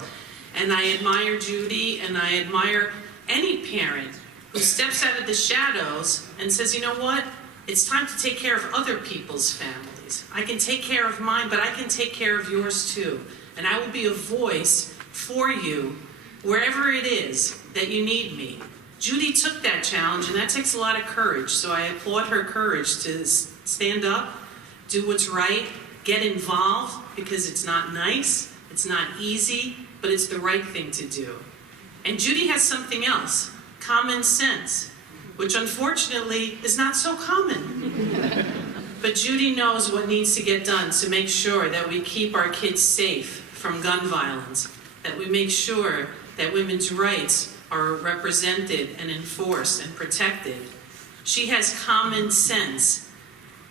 And I admire Judy, and I admire any parent who steps out of the shadows and says, "You know what? It's time to take care of other people's families. I can take care of mine, but I can take care of yours too. And I will be a voice for you wherever it is that you need me." Judy took that challenge, and that takes a lot of courage. So I applaud her courage to stand up, do what's right, get involved, because it's not nice, it's not easy, but it's the right thing to do. And Judy has something else, common sense, which unfortunately is not so common. But Judy knows what needs to get done to make sure that we keep our kids safe from gun violence, that we make sure that women's rights are represented and enforced and protected. She has common sense,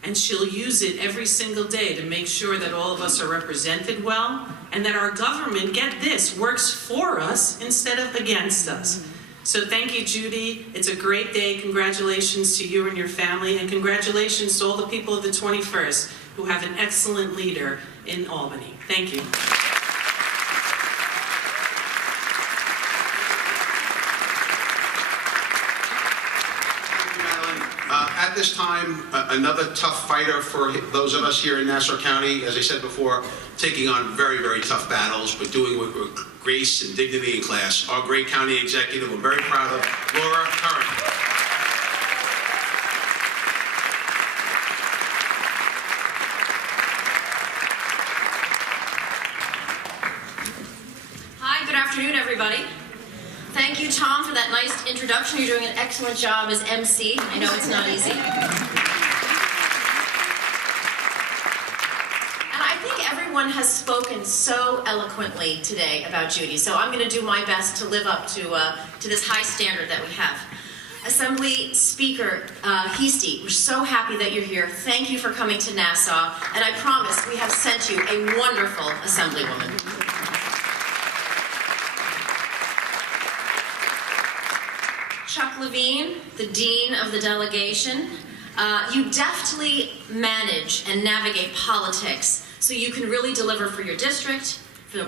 and she'll use it every single day to make sure that all of us are represented well, and that our government, get this, works for us instead of against us. So thank you, Judy. It's a great day. Congratulations to you and your family, and congratulations to all the people of the 21st who have an excellent leader in Albany. Thank you. At this time, another tough fighter for those of us here in Nassau County, as I said before, taking on very, very tough battles, but doing it with grace and dignity and class. Our great county executive, we're very proud of, Laura Curran. Hi, good afternoon, everybody. Thank you, Tom, for that nice introduction. You're doing an excellent job as MC. I know it's not easy. And I think everyone has spoken so eloquently today about Judy, so I'm going to do my best to live up to this high standard that we have. Assembly Speaker Heastie, we're so happy that you're here. Thank you for coming to Nassau, and I promise we have sent you a wonderful Assemblywoman. Chuck Levine, the Dean of the delegation, you deftly manage and navigate politics so you can really deliver for your district,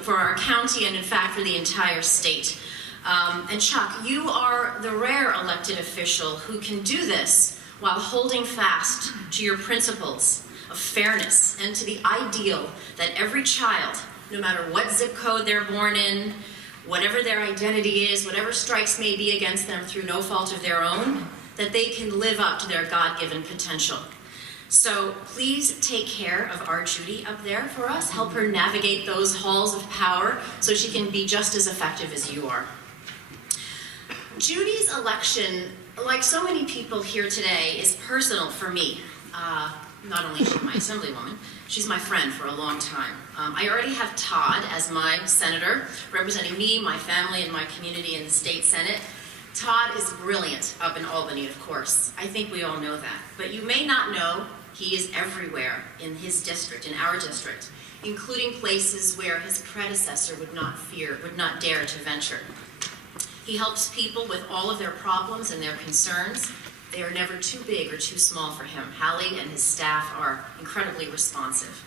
for our county, and in fact for the entire state. And Chuck, you are the rare elected official who can do this while holding fast to your principles of fairness and to the ideal that every child, no matter what zip code they're born in, whatever their identity is, whatever strikes may be against them through no fault of their own, that they can live up to their God-given potential. So please take care of our Judy up there for us. Help her navigate those halls of power so she can be just as effective as you are. Judy's election, like so many people here today, is personal for me. Not only is she my Assemblywoman, she's my friend for a long time. I already have Todd as my senator, representing me, my family, and my community in the state Senate. Todd is brilliant up in Albany, of course. I think we all know that. But you may not know he is everywhere in his district, in our district, including places where his predecessor would not dare to venture. He helps people with all of their problems and their concerns. They are never too big or too small for him. Hallie and his staff are incredibly responsive.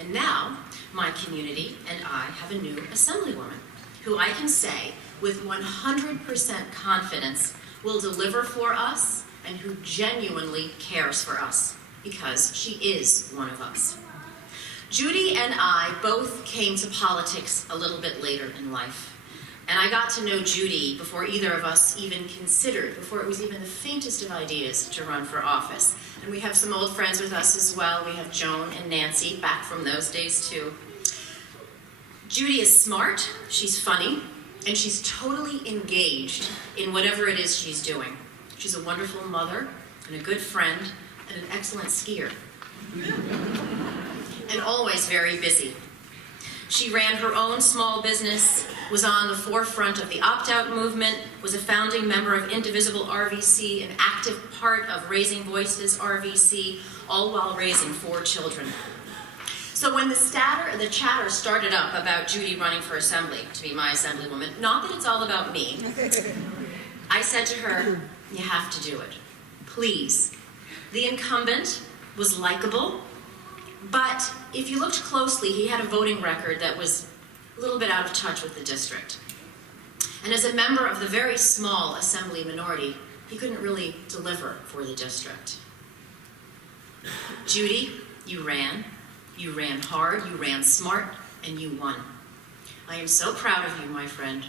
And now, my community and I have a new Assemblywoman who I can say with 100% confidence will deliver for us and who genuinely cares for us because she is one of us. Judy and I both came to politics a little bit later in life. And I got to know Judy before either of us even considered, before it was even the faintest of ideas to run for office. And we have some old friends with us as well. We have Joan and Nancy back from those days too. Judy is smart, she's funny, and she's totally engaged in whatever it is she's doing. She's a wonderful mother and a good friend and an excellent skier. And always very busy. She ran her own small business, was on the forefront of the opt-out movement, was a founding member of Indivisible RVC, an active part of Raising Voices RVC, all while raising 4 children. So when the chatter started up about Judy running for assembly, to be my Assemblywoman, not that it's all about me, I said to her, you have to do it. Please. The incumbent was likable, but if you looked closely, he had a voting record that was a little bit out of touch with the district. And as a member of the very small assembly minority, he couldn't really deliver for the district. Judy, you ran hard, you ran smart, and you won. I am so proud of you, my friend,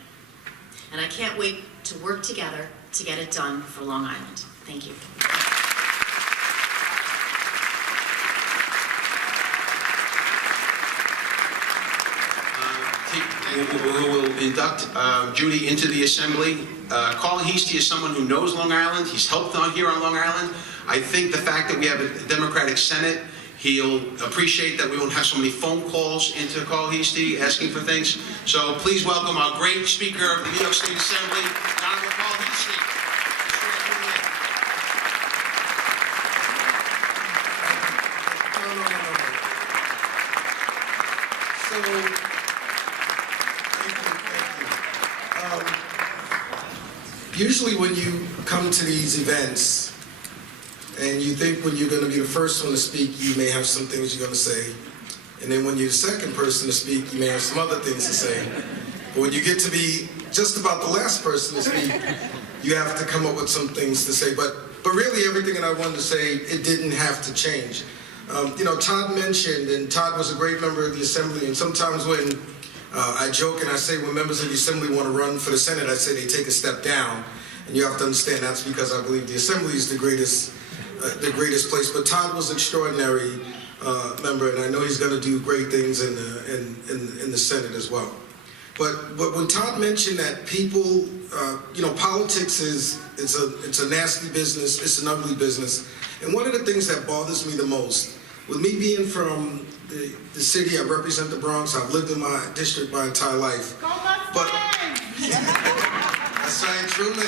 and I can't wait to work together to get it done for Long Island. Thank you. We will induct Judy into the Assembly. Carl Heastie is someone who knows Long Island. He's helped on here on Long Island. I think the fact that we have a Democratic Senate, he'll appreciate that we won't have so many phone calls into Carl Heastie asking for things. So please welcome our great Speaker of the New York State Assembly, Honorable Carl Heastie. Usually when you come to these events and you think when you're going to be the first one to speak, you may have some things you're going to say. And then when you're the second person to speak, you may have some other things to say. But when you get to be just about the last person to speak, you have to come up with some things to say. But really everything that I wanted to say, it didn't have to change. Todd mentioned, and Todd was a great member of the Assembly, and sometimes when I joke and I say when members of the Assembly want to run for the Senate, I say they take a step down. And you have to understand that's because I believe the Assembly is the greatest place. But Todd was an extraordinary member, and I know he's going to do great things in the Senate as well. But when Todd mentioned that people, politics it's a nasty business, it's an ugly business. And one of the things that bothers me the most, with me being from the city, I represent the Bronx, I've lived in my district my entire life. But that's right, truly.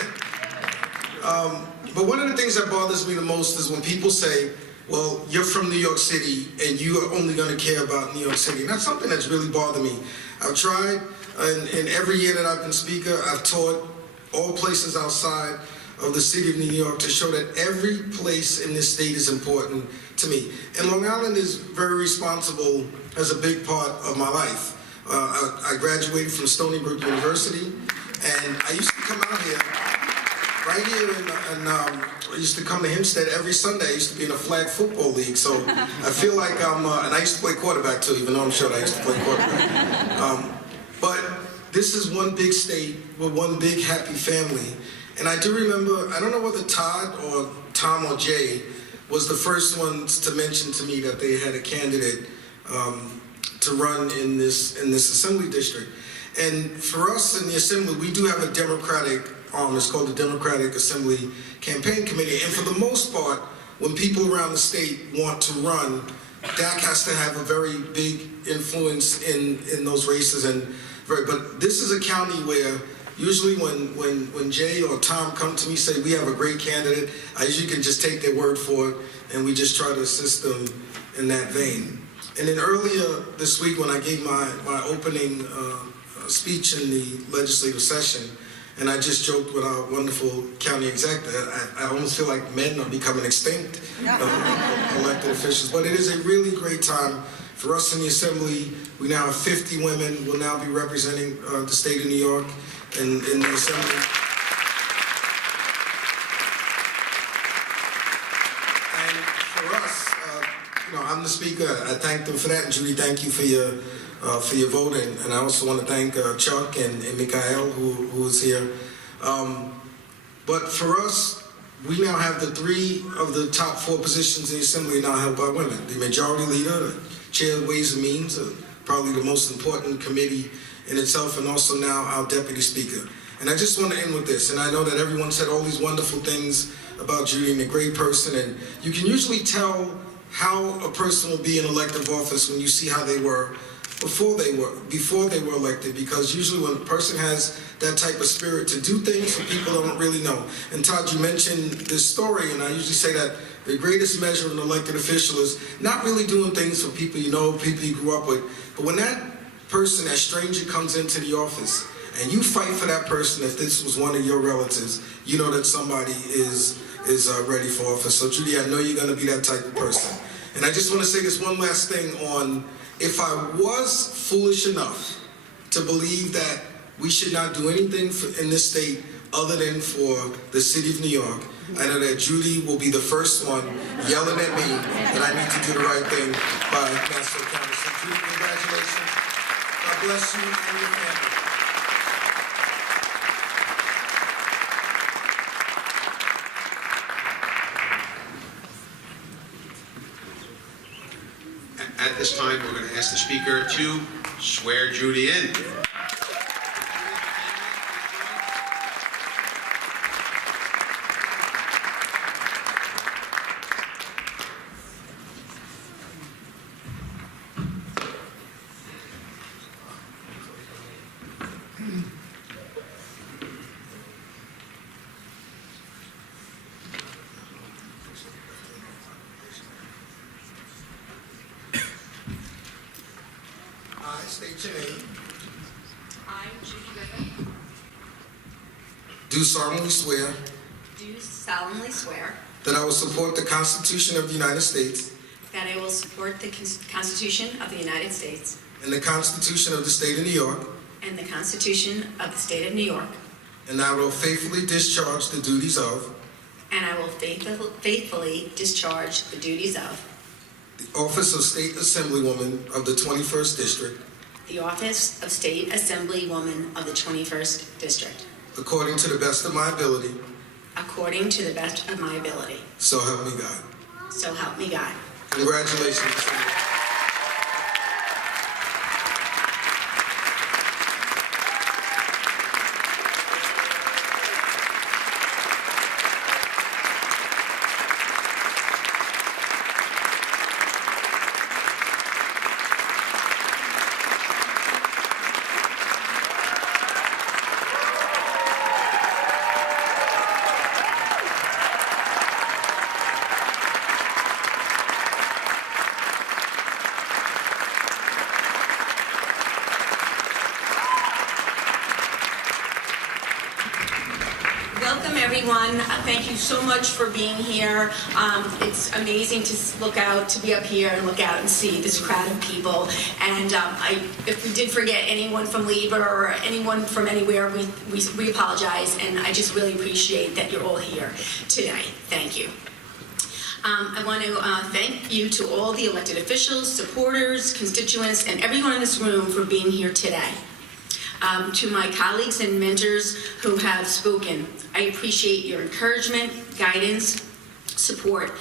But one of the things that bothers me the most is when people say, well, you're from New York City and you are only going to care about New York City. And that's something that's really bothered me. I've tried, and every year that I've been Speaker, I've taught all places outside of the city of New York to show that every place in this state is important to me. And Long Island is very responsible as a big part of my life. I graduated from Stony Brook University, and I used to come out here, right here, and I used to come to Hempstead every Sunday. I used to be in a flag football league, so I feel like I'm, and I used to play quarterback too, even though I'm sure I used to play quarterback. But this is one big state with one big happy family. And I do remember, I don't know whether Todd or Tom or Jay was the first ones to mention to me that they had a candidate to run in this Assembly district. And for us in the Assembly, we do have a Democratic arm. It's called the Democratic Assembly Campaign Committee. And for the most part, when people around the state want to run, DAC has to have a very big influence in those races. But this is a county where usually when Jay or Tom come to me say we have a great candidate, I usually can just take their word for it, and we just try to assist them in that vein. And then earlier this week when I gave my opening speech in the legislative session, and I just joked with our wonderful county exec that I almost feel like men are becoming extinct, elected officials. But it is a really great time for us in the Assembly. We now have 50 women will now be representing the state of New York in the Assembly. And for us, I'm the Speaker. I thank them for that. And Judy, thank you for your vote. And I also want to thank Chuck and Mikhail, who is here. But for us, we now have the 3 of the top 4 positions in the Assembly now held by women. The Majority Leader, the Chair of Ways and Means, probably the most important committee in itself, and also now our Deputy Speaker. And I just want to end with this, and I know that everyone said all these wonderful things about Judy and a great person, and you can usually tell how a person will be in elective office when you see how they were before they were elected, because usually when a person has that type of spirit to do things for people that don't really know. And Todd, you mentioned this story, and I usually say that the greatest measure of an elected official is not really doing things for people you know, people you grew up with, but when that person, that stranger, comes into the office and you fight for that person, if this was one of your relatives, you know that somebody is ready for office. So Judy, I know you're going to be that type of person. And I just want to say this one last thing on, if I was foolish enough to believe that we should not do anything in this state other than for the city of New York, I know that Judy will be the first one yelling at me that I need to do the right thing by Nassau County. So Judy, congratulations. God bless you and your family. At this time, we're going to ask the speaker to swear Judy in. I state your name. I, Judy Griffin, Do solemnly swear do solemnly swear that I will support the Constitution of the United States that I will support the Constitution of the United States and the Constitution of the State of New York, and the Constitution of the State of New York, and I will faithfully discharge the duties of and I will faithfully discharge the duties of the Office of State Assemblywoman of the 21st District, the Office of State Assemblywoman of the 21st District, according to the best of my ability, according to the best of my ability. so help me God. So help me God. Congratulations. Welcome, everyone. Thank you so much for being here. It's amazing to look out, to be up here and look out and see this crowd of people. And if we did forget anyone from Lieber or anyone from anywhere, we apologize. And I just really appreciate that you're all here today. Thank you. I want to thank you to all the elected officials, supporters, constituents, and everyone in this room for being here today. To my colleagues and mentors who have spoken, I appreciate your encouragement, guidance, support,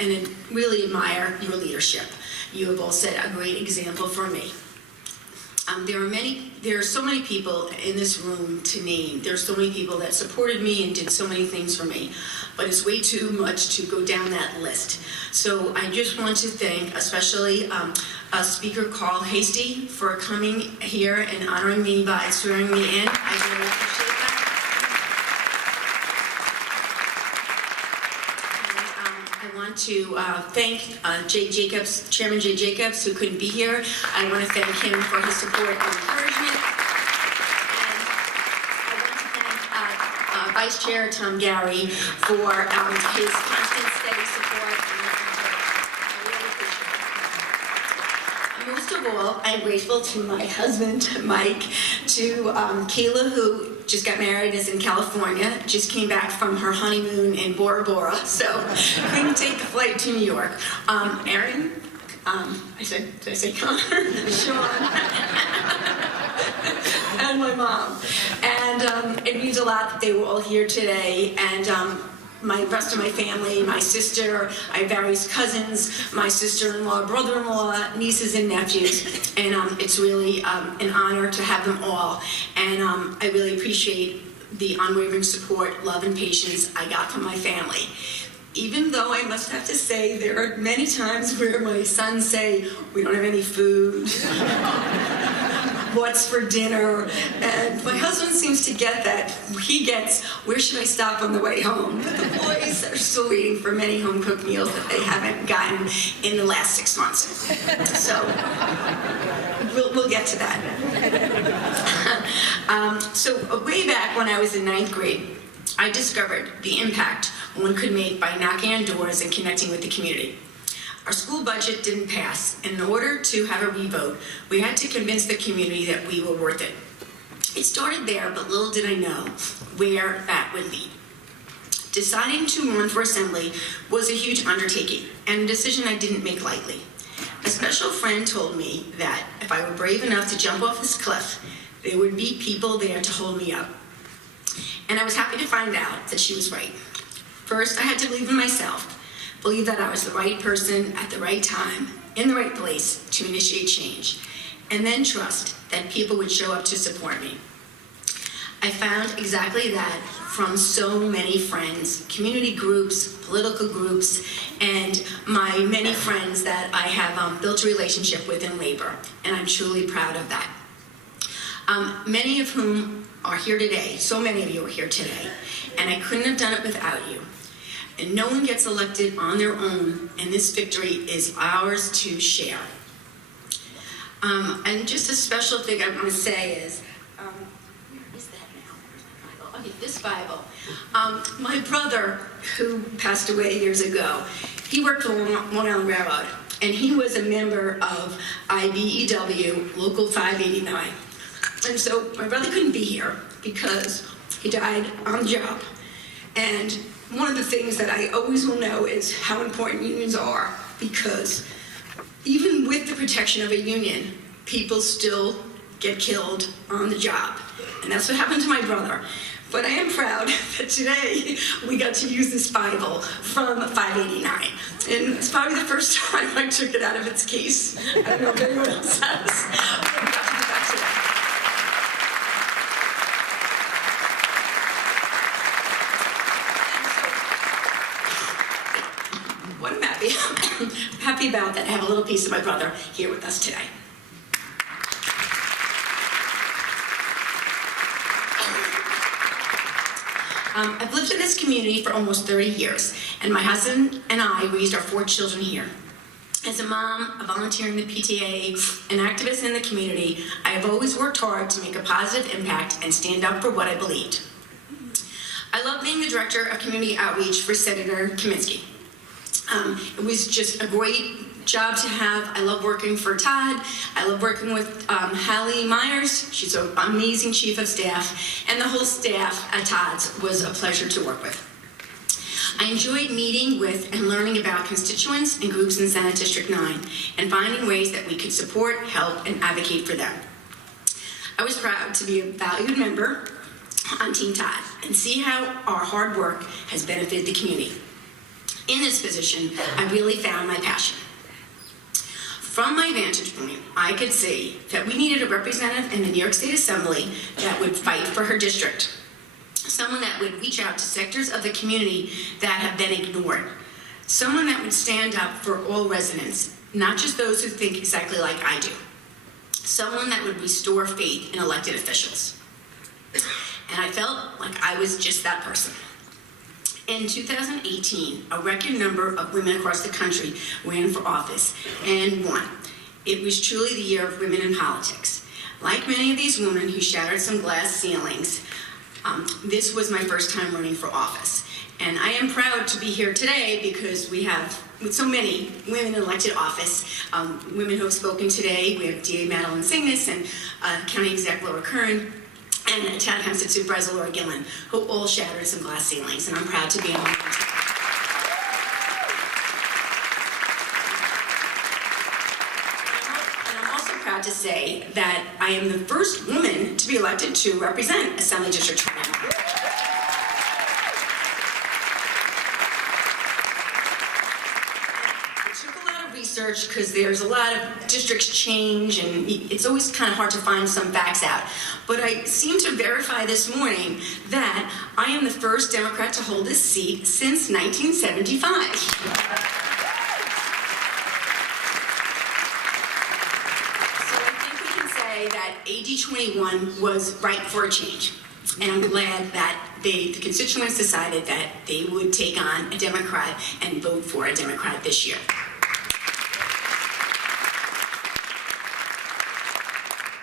and really admire your leadership. You have all set a great example for me. There are so many people in this room to name. There are so many people that supported me and did so many things for me, but it's way too much to go down that list. So I just want to thank especially Speaker Carl Hasty for coming here and honoring me by swearing me in. I really appreciate that. And I want to thank Jay Jacobs, Chairman Jay Jacobs, who couldn't be here. I want to thank him for his support and encouragement. And I want to thank Vice Chair Tom Gary for his constant, steady support. Most of all, I'm grateful to my husband, Mike, to Kayla, who just got married, is in California, just came back from her honeymoon in Bora Bora, so couldn't take the flight to New York. Aaron, did I say Connor? Sean, and my mom. And it means a lot that they were all here today, and my rest of my family, my sister, I have various cousins, my sister-in-law, brother-in-law, nieces and nephews, and it's really an honor to have them all. And I really appreciate the unwavering support, love, and patience I got from my family. even though I must have to say there are many times where my sons say, we don't have any food, what's for dinner, and my husband seems to get that. He gets, where should I stop on the way home? But the boys are still waiting for many home-cooked meals that they haven't gotten in the last 6 months. So we'll get to that. So way back when I was in 9th grade, I discovered the impact one could make by knocking on doors and connecting with the community. Our school budget didn't pass, and in order to have a revote, we had to convince the community that we were worth it. It started there, but little did I know where that would lead. Deciding to run for assembly was a huge undertaking, and a decision I didn't make lightly. A special friend told me that if I were brave enough to jump off this cliff, there would be people there to hold me up. And I was happy to find out that she was right. First, I had to believe in myself, believe that I was the right person at the right time, in the right place to initiate change, and then trust that people would show up to support me. I found exactly that from so many friends, community groups, political groups, and my many friends that I have built a relationship with in labor, and I'm truly proud of that. Many of whom are here today, so many of you are here today, and I couldn't have done it without you. And no one gets elected on their own, and this victory is ours to share. And just a special thing I want to say is, where is that now? Where's my Bible? Okay, this Bible. My brother, who passed away years ago, he worked for Long Island Railroad, and he was a member of IBEW, Local 589. And so my brother couldn't be here because he died on the job. And one of the things that I always will know is how important unions are, because even with the protection of a union, people still get killed on the job. And that's what happened to my brother. But I am proud that today we got to use this Bible from 589. And it's probably the first time I took it out of its case. I don't know if anyone else has. But we got to do that today. What I'm happy about that I have a little piece of my brother here with us today. I've lived in this community for almost 30 years, and my husband and I raised our 4 children here. As a mom, a volunteer in the PTA, an activist in the community, I have always worked hard to make a positive impact and stand up for what I believed. I love being the director of community outreach for Senator Kaminsky. It was just a great job to have. I love working for Todd. I love working with Hallie Myers. She's an amazing chief of staff. And the whole staff at Todd's was a pleasure to work with. I enjoyed meeting with and learning about constituents and groups in Senate District 9 and finding ways that we could support, help, and advocate for them. I was proud to be a valued member on Team Todd and see how our hard work has benefited the community. In this position, I really found my passion. From my vantage point, I could see that we needed a representative in the New York State Assembly that would fight for her district. Someone that would reach out to sectors of the community that have been ignored. Someone that would stand up for all residents, not just those who think exactly like I do. Someone that would restore faith in elected officials. And I felt like I was just that person. In 2018, a record number of women across the country ran for office and won. It was truly the year of women in politics. Like many of these women who shattered some glass ceilings, this was my first time running for office. And I am proud to be here today because we have, with so many women in elected office, women who have spoken today. We have DA Madeline Cygnus and County Exec Laura Kern, and Town Council Supervisor Laura Gillen, who all shattered some glass ceilings, and I'm proud to be among them. And I'm also proud to say that I am the first woman to be elected to represent Assembly District 29. It took a lot of research because there's a lot of districts change and it's always kind of hard to find some facts out. But I seem to verify this morning that I am the first Democrat to hold this seat since 1975. So I think we can say that AD 21 was right for a change. And I'm glad that the constituents decided that they would take on a Democrat and vote for a Democrat this year.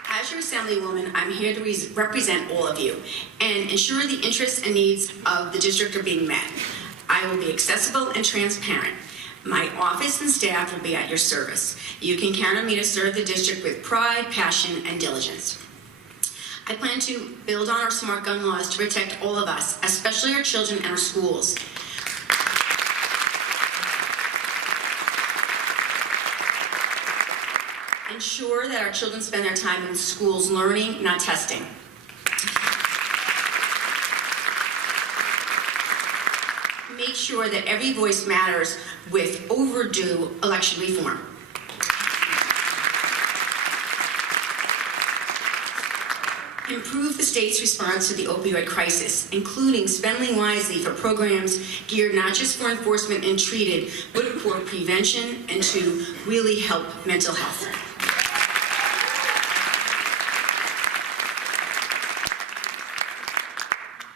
As your Assemblywoman, I'm here to represent all of you and ensure the interests and needs of the district are being met. I will be accessible and transparent. My office and staff will be at your service. You can count on me to serve the district with pride, passion, and diligence. I plan to build on our smart gun laws to protect all of us, especially our children and our schools. Ensure that our children spend their time in schools learning, not testing. Make sure that every voice matters with overdue election reform. Improve the state's response to the opioid crisis, including spending wisely for programs geared not just for enforcement and treated, but for prevention and to really help mental health.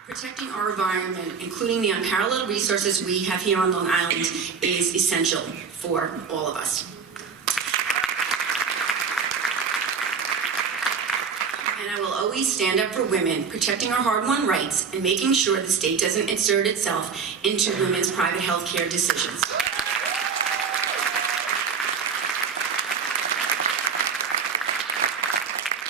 Protecting our environment, including the unparalleled resources we have here on Long Island, is essential for all of us. And I will always stand up for women, protecting our hard-won rights and making sure the state doesn't insert itself into women's private health care decisions.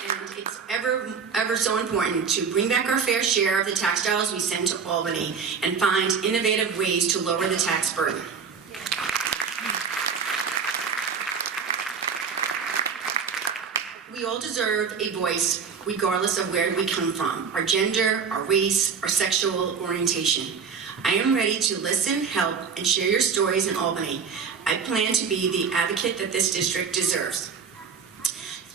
And it's ever so important to bring back our fair share of the tax dollars we send to Albany and find innovative ways to lower the tax burden. We all deserve a voice regardless of where we come from, our gender, our race, our sexual orientation. I am ready to listen, help, and share your stories in Albany. I plan to be the advocate that this district deserves.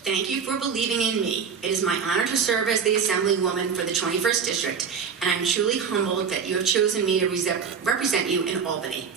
Thank you for believing in me. It is my honor to serve as the Assemblywoman for the 21st District, and I'm truly humbled that you have chosen me to represent you in Albany.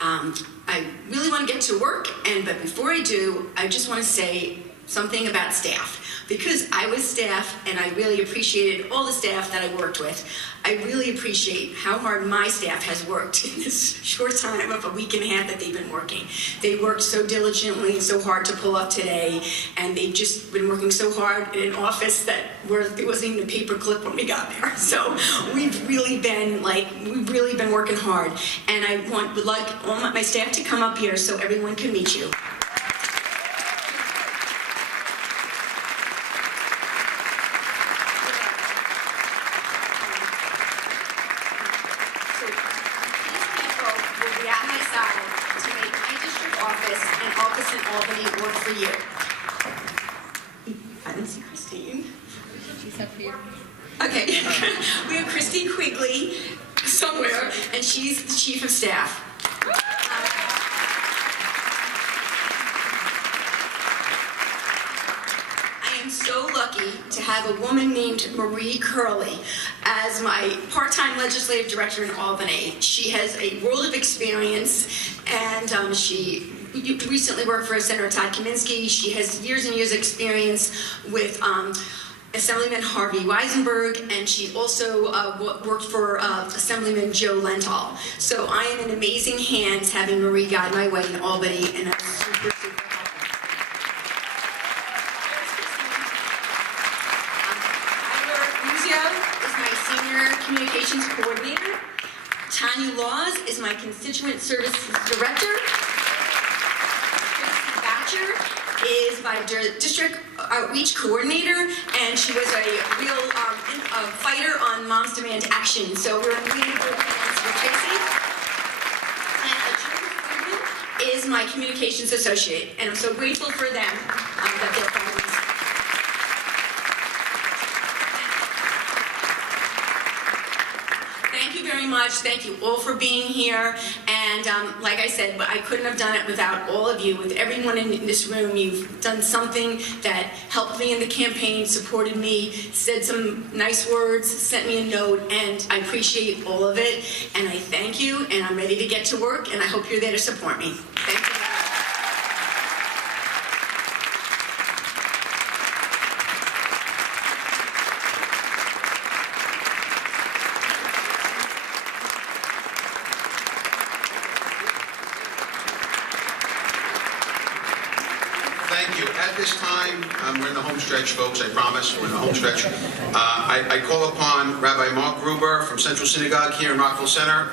I really want to get to work, but before I do, I just want to say something about staff, because I was staff and I really appreciated all the staff that I worked with. I really appreciate how hard my staff has worked in this short time of a week and a half that they've been working. They worked so diligently and so hard to pull up today, and they've just been working so hard in an office that there wasn't even a paper clip when we got there. So we've really been working hard, and I would like all my staff to come up here so everyone can meet you. Okay, we have Christine Quigley somewhere, and she's the Chief of Staff. I am so lucky to have a woman named Marie Curley as my part-time legislative director in Albany. She has a world of experience, and she recently worked for Senator Todd Kaminsky. She has years and years of experience with Assemblyman Harvey Weisenberg, and she also worked for Assemblyman Joe Lenthal. So I am in amazing hands having Marie guide my way in Albany, and I'm super, super happy. Is my senior communications coordinator. Tanya Laws is my constituent services director. Is my district outreach coordinator, and she was a real fighter on Moms Demand Action. So we're in really good hands with Tracy. And Judy is my communications associate, and I'm so grateful for them that they're part of this. thank you very much. Thank you all for being here. And like I said, I couldn't have done it without all of you. With everyone in this room, you've done something that helped me in the campaign, supported me, said some nice words, sent me a note, and I appreciate all of it. And I thank you, and I'm ready to get to work, and I hope you're there to support me. Thank you. Thank you. At this time, we're in the home stretch, folks, I promise, we're in the home stretch. I call upon Rabbi Mark Gruber from Central Synagogue here in Rockville Center,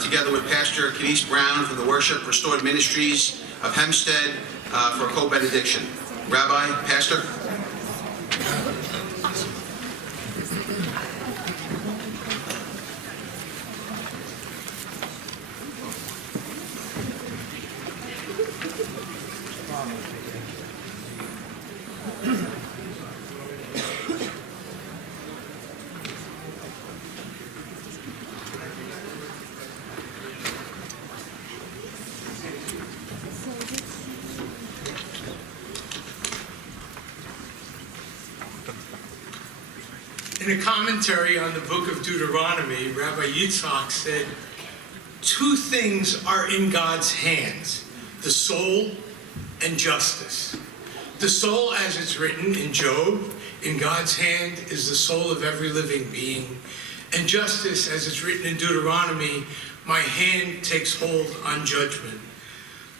together with Pastor Kenise Brown from the Worship Restored Ministries of Hempstead, for a co-benediction. Rabbi, Pastor. In a commentary on the book of Deuteronomy, Rabbi Yitzhak said, two things are in God's hands, the soul and justice. The soul, as it's written in Job, in God's hand is the soul of every living being. And justice, as it's written in Deuteronomy, my hand takes hold on judgment.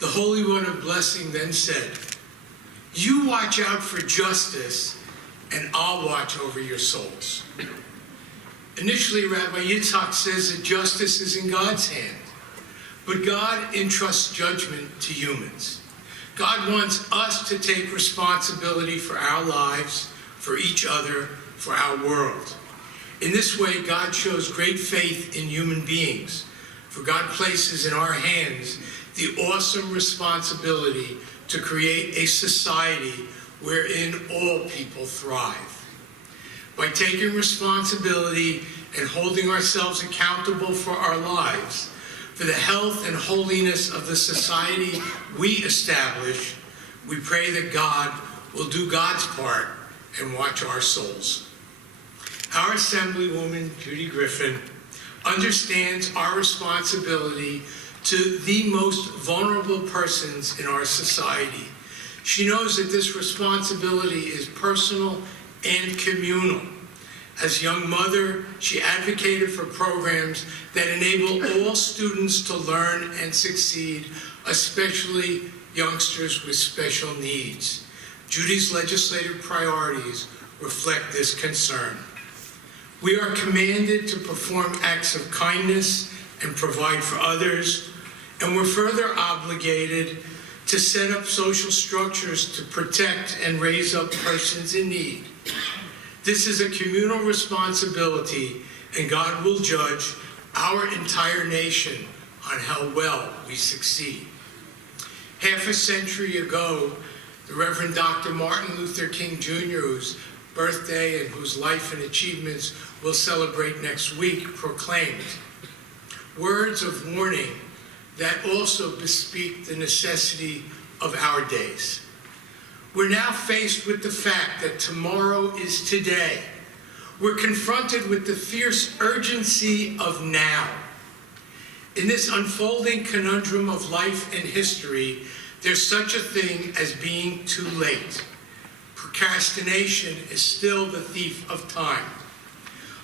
The Holy One of Blessing then said, you watch out for justice, and I'll watch over your souls. Initially, Rabbi Yitzhak says that justice is in God's hand, but God entrusts judgment to humans. God wants us to take responsibility for our lives, for each other, for our world. In this way, God shows great faith in human beings, for God places in our hands the awesome responsibility to create a society wherein all people thrive. By taking responsibility and holding ourselves accountable for our lives, for the health and holiness of the society we establish, we pray that God will do God's part and watch our souls. Our Assemblywoman, Judy Griffin, understands our responsibility to the most vulnerable persons in our society. She knows that this responsibility is personal and communal. As young mother, she advocated for programs that enable all students to learn and succeed, especially youngsters with special needs. Judy's legislative priorities reflect this concern. We are commanded to perform acts of kindness and provide for others, and we're further obligated to set up social structures to protect and raise up persons in need. This is a communal responsibility, and God will judge our entire nation on how well we succeed. Half a century ago, the Reverend Dr. Martin Luther King Jr., whose birthday and whose life and achievements we'll celebrate next week, proclaimed words of warning that also bespeak the necessity of our days. We're now faced with the fact that tomorrow is today. We're confronted with the fierce urgency of now. In this unfolding conundrum of life and history, there's such a thing as being too late. Procrastination is still the thief of time.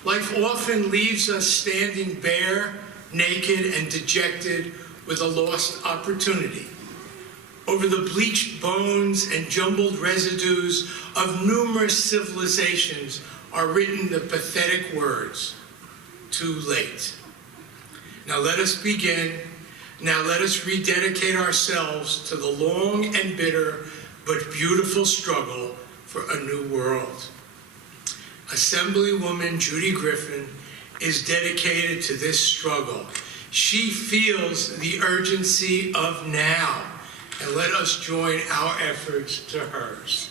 Life often leaves us standing bare, naked, and dejected with a lost opportunity. Over the bleached bones and jumbled residues of numerous civilizations are written the pathetic words, too late. Now let us begin. Now let us rededicate ourselves to the long and bitter but beautiful struggle for a new world. Assemblywoman Judy Griffin is dedicated to this struggle. She feels the urgency of now, and let us join our efforts to hers.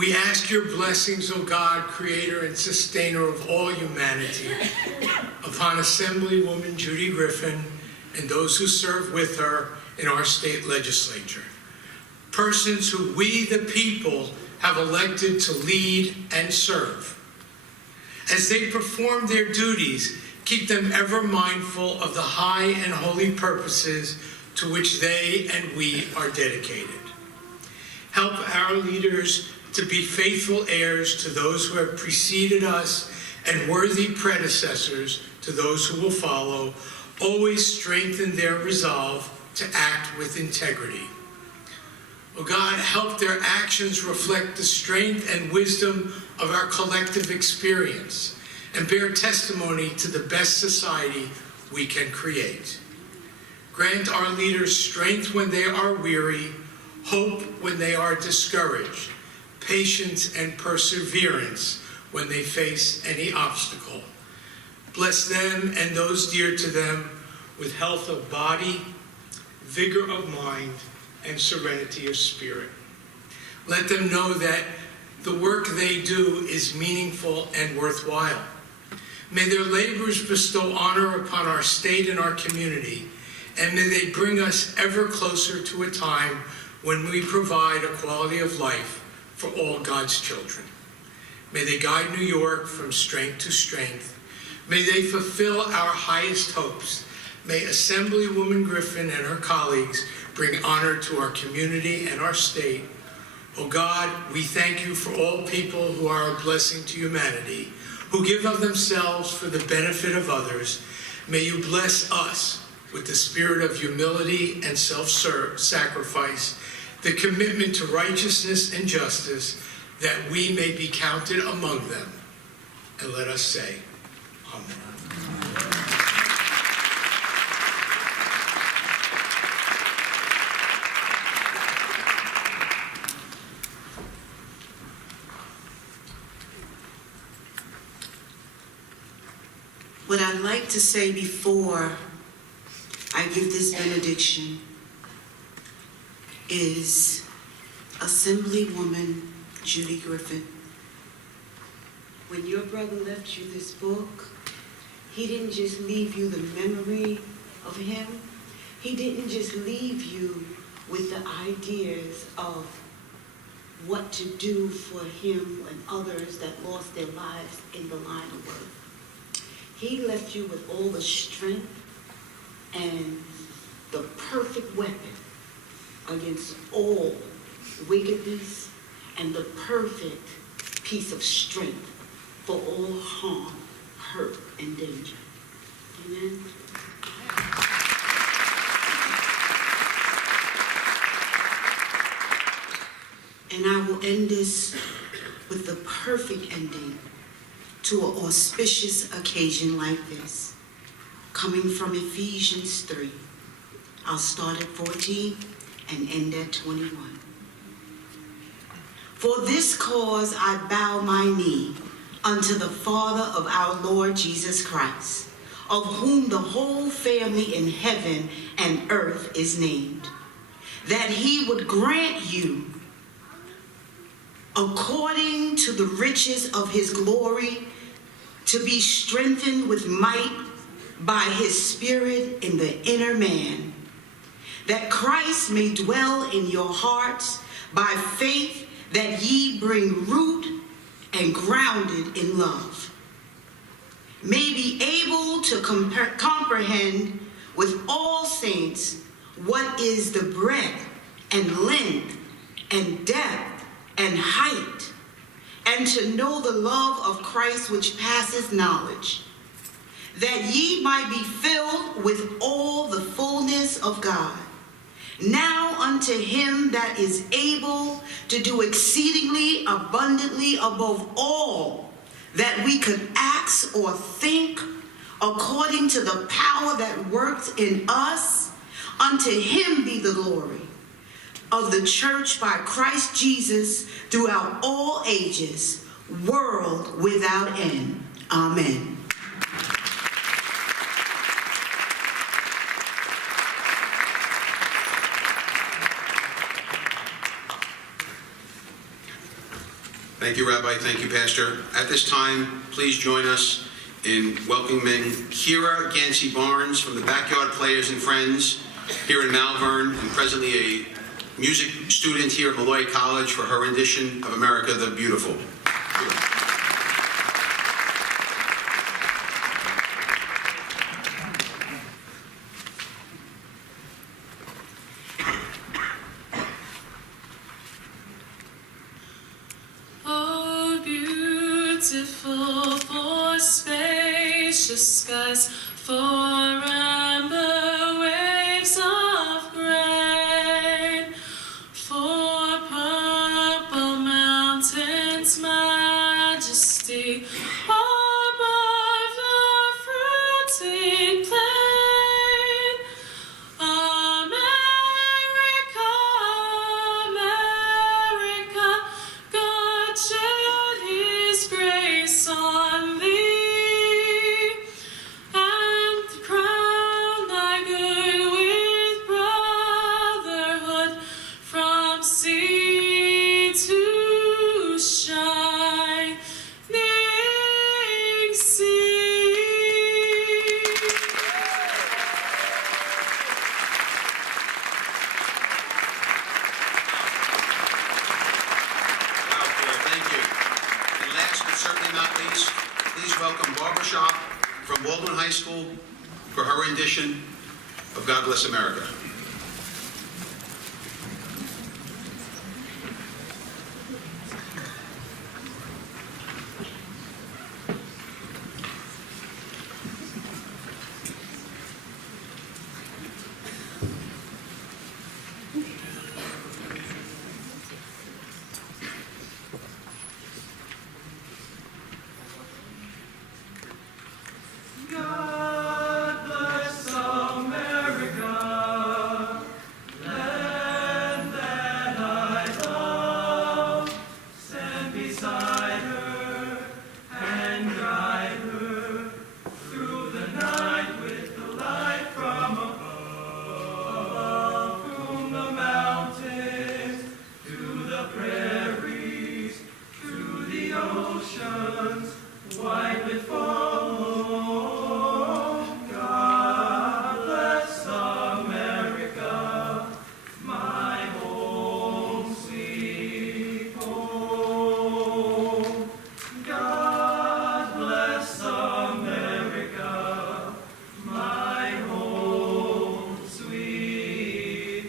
We ask your blessings, O God, creator and sustainer of all humanity, upon Assemblywoman Judy Griffin and those who serve with her in our state legislature. Persons who we, the people, have elected to lead and serve. As they perform their duties, keep them ever mindful of the high and holy purposes to which they and we are dedicated. Help our leaders to be faithful heirs to those who have preceded us and worthy predecessors to those who will follow. Always strengthen their resolve to act with integrity. Oh God, help their actions reflect the strength and wisdom of our collective experience and bear testimony to the best society we can create. Grant our leaders strength when they are weary, hope when they are discouraged, patience and perseverance when they face any obstacle. Bless them and those dear to them with health of body, vigor of mind, and serenity of spirit. Let them know that the work they do is meaningful and worthwhile. May their labors bestow honor upon our state and our community, and may they bring us ever closer to a time when we provide a quality of life for all God's children. May they guide New York from strength to strength. May they fulfill our highest hopes. May Assemblywoman Griffin and her colleagues bring honor to our community and our state. Oh God, we thank you for all people who are a blessing to humanity, who give of themselves for the benefit of others. May you bless us with the spirit of humility and self-sacrifice, the commitment to righteousness and justice, that we may be counted among them. And let us say, Amen. What I'd like to say before I give this benediction is Assemblywoman Judy Griffin. When your brother left you this book, he didn't just leave you the memory of him. He didn't just leave you with the ideas of what to do for him and others that lost their lives in the line of work. He left you with all the strength and the perfect weapon against all wickedness and the perfect piece of strength for all harm, hurt, and danger. Amen. And I will end this with the perfect ending to an auspicious occasion like this, coming from Ephesians 3. I'll start at 14 and end at 21. For this cause I bow my knee unto the Father of our Lord Jesus Christ, of whom the whole family in heaven and earth is named, that he would grant you, according to the riches of his glory, to be strengthened with might by his Spirit in the inner man, that Christ may dwell in your hearts by faith, that ye bring root and grounded in love, may be able to comprehend with all saints what is the breadth and length and depth and height, and to know the love of Christ which passeth knowledge, that ye might be filled with all the fullness of God. Now unto him that is able to do exceedingly abundantly above all that we could ask or think, according to the power that works in us, unto him be the glory of the church by Christ Jesus throughout all ages, world without end. Amen. Thank you, Rabbi. Thank you, Pastor. At this time, please join us in welcoming Kira Gansey Barnes from the Backyard Players and Friends here in Malvern, and presently a music student here at Malloy College for her rendition of America the Beautiful. Oh, beautiful for spacious skies, for amber waves of grain, for purple mountains' majesty, above the fruiting plain. America, America, God shed His grace on thee, and crown thy good with brotherhood from sea to shining sea. Wow, Kira, thank you. And last but certainly not least, please welcome Barbara Shop from Baldwin High School for her rendition of God Bless America. God bless America, land that I love. Stand beside her and guide her through the night with the light from above. From the mountains to the prairies, to the oceans, wide with foam. God bless America, my home sweet home. God bless America, my home sweet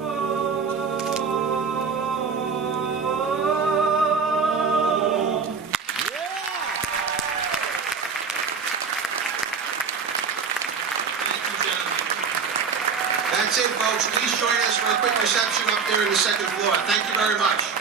home. Thank you, gentlemen. That's it, folks. Please join us for a quick reception up there in the second floor. Thank you very much.